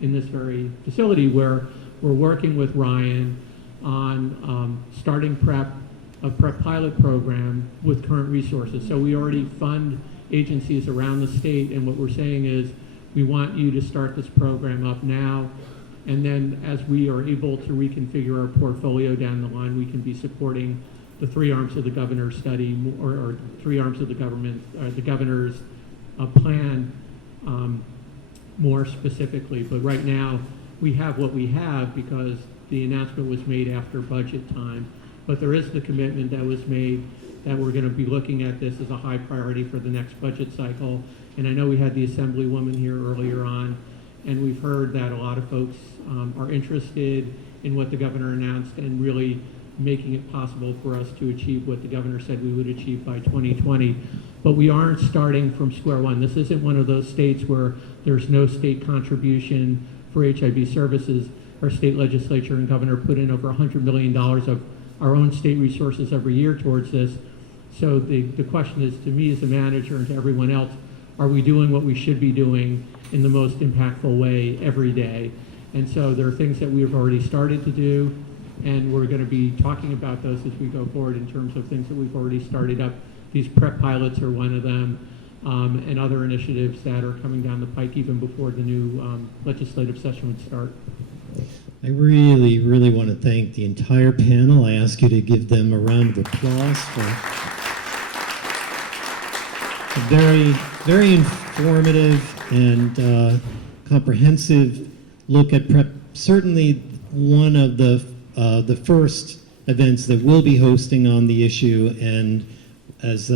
in this very facility, where we're working with Ryan on starting a PrEP pilot program with current resources. So we already fund agencies around the state, and what we're saying is we want you to start this program up now. And then as we are able to reconfigure our portfolio down the line, we can be supporting the three arms of the governor's study, or three arms of the government, or the governor's plan more specifically. But right now, we have what we have because the announcement was made after budget time. But there is the commitment that was made that we're going to be looking at this as a high priority for the next budget cycle. And I know we had the Assemblywoman here earlier on, and we've heard that a lot of folks are interested in what the governor announced and really making it possible for us to achieve what the governor said we would achieve by 2020. But we aren't starting from square one. This isn't one of those states where there's no state contribution for HIV services. Our state legislature and governor put in over $100 million of our own state resources every year towards this. So the question is, to me as a manager and to everyone else, are we doing what we should be doing in the most impactful way every day? And so there are things that we have already started to do, and we're going to be talking about those as we go forward in terms of things that we've already started up. These PrEP pilots are one of them, and other initiatives that are coming down the pike even before the new legislative session would start. I really, really want to thank the entire panel. I ask you to give them a round of applause for a very, very informative and comprehensive look at PrEP. Certainly one of the first events that we'll be hosting on the issue. And as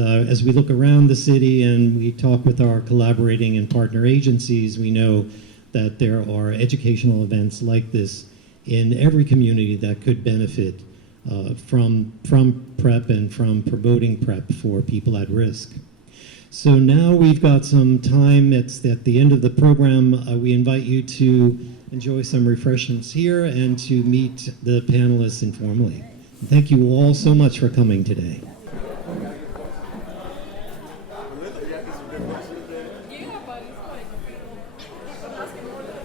we look around the city and we talk with our collaborating and partner agencies, we know that there are educational events like this in every community that could benefit from PrEP and from promoting PrEP for people at risk. So now we've got some time. It's at the end of the program. We invite you to enjoy some refreshments here and to meet the panelists informally. Thank you all so much for coming today. Yeah, but it's like, I'm asking more than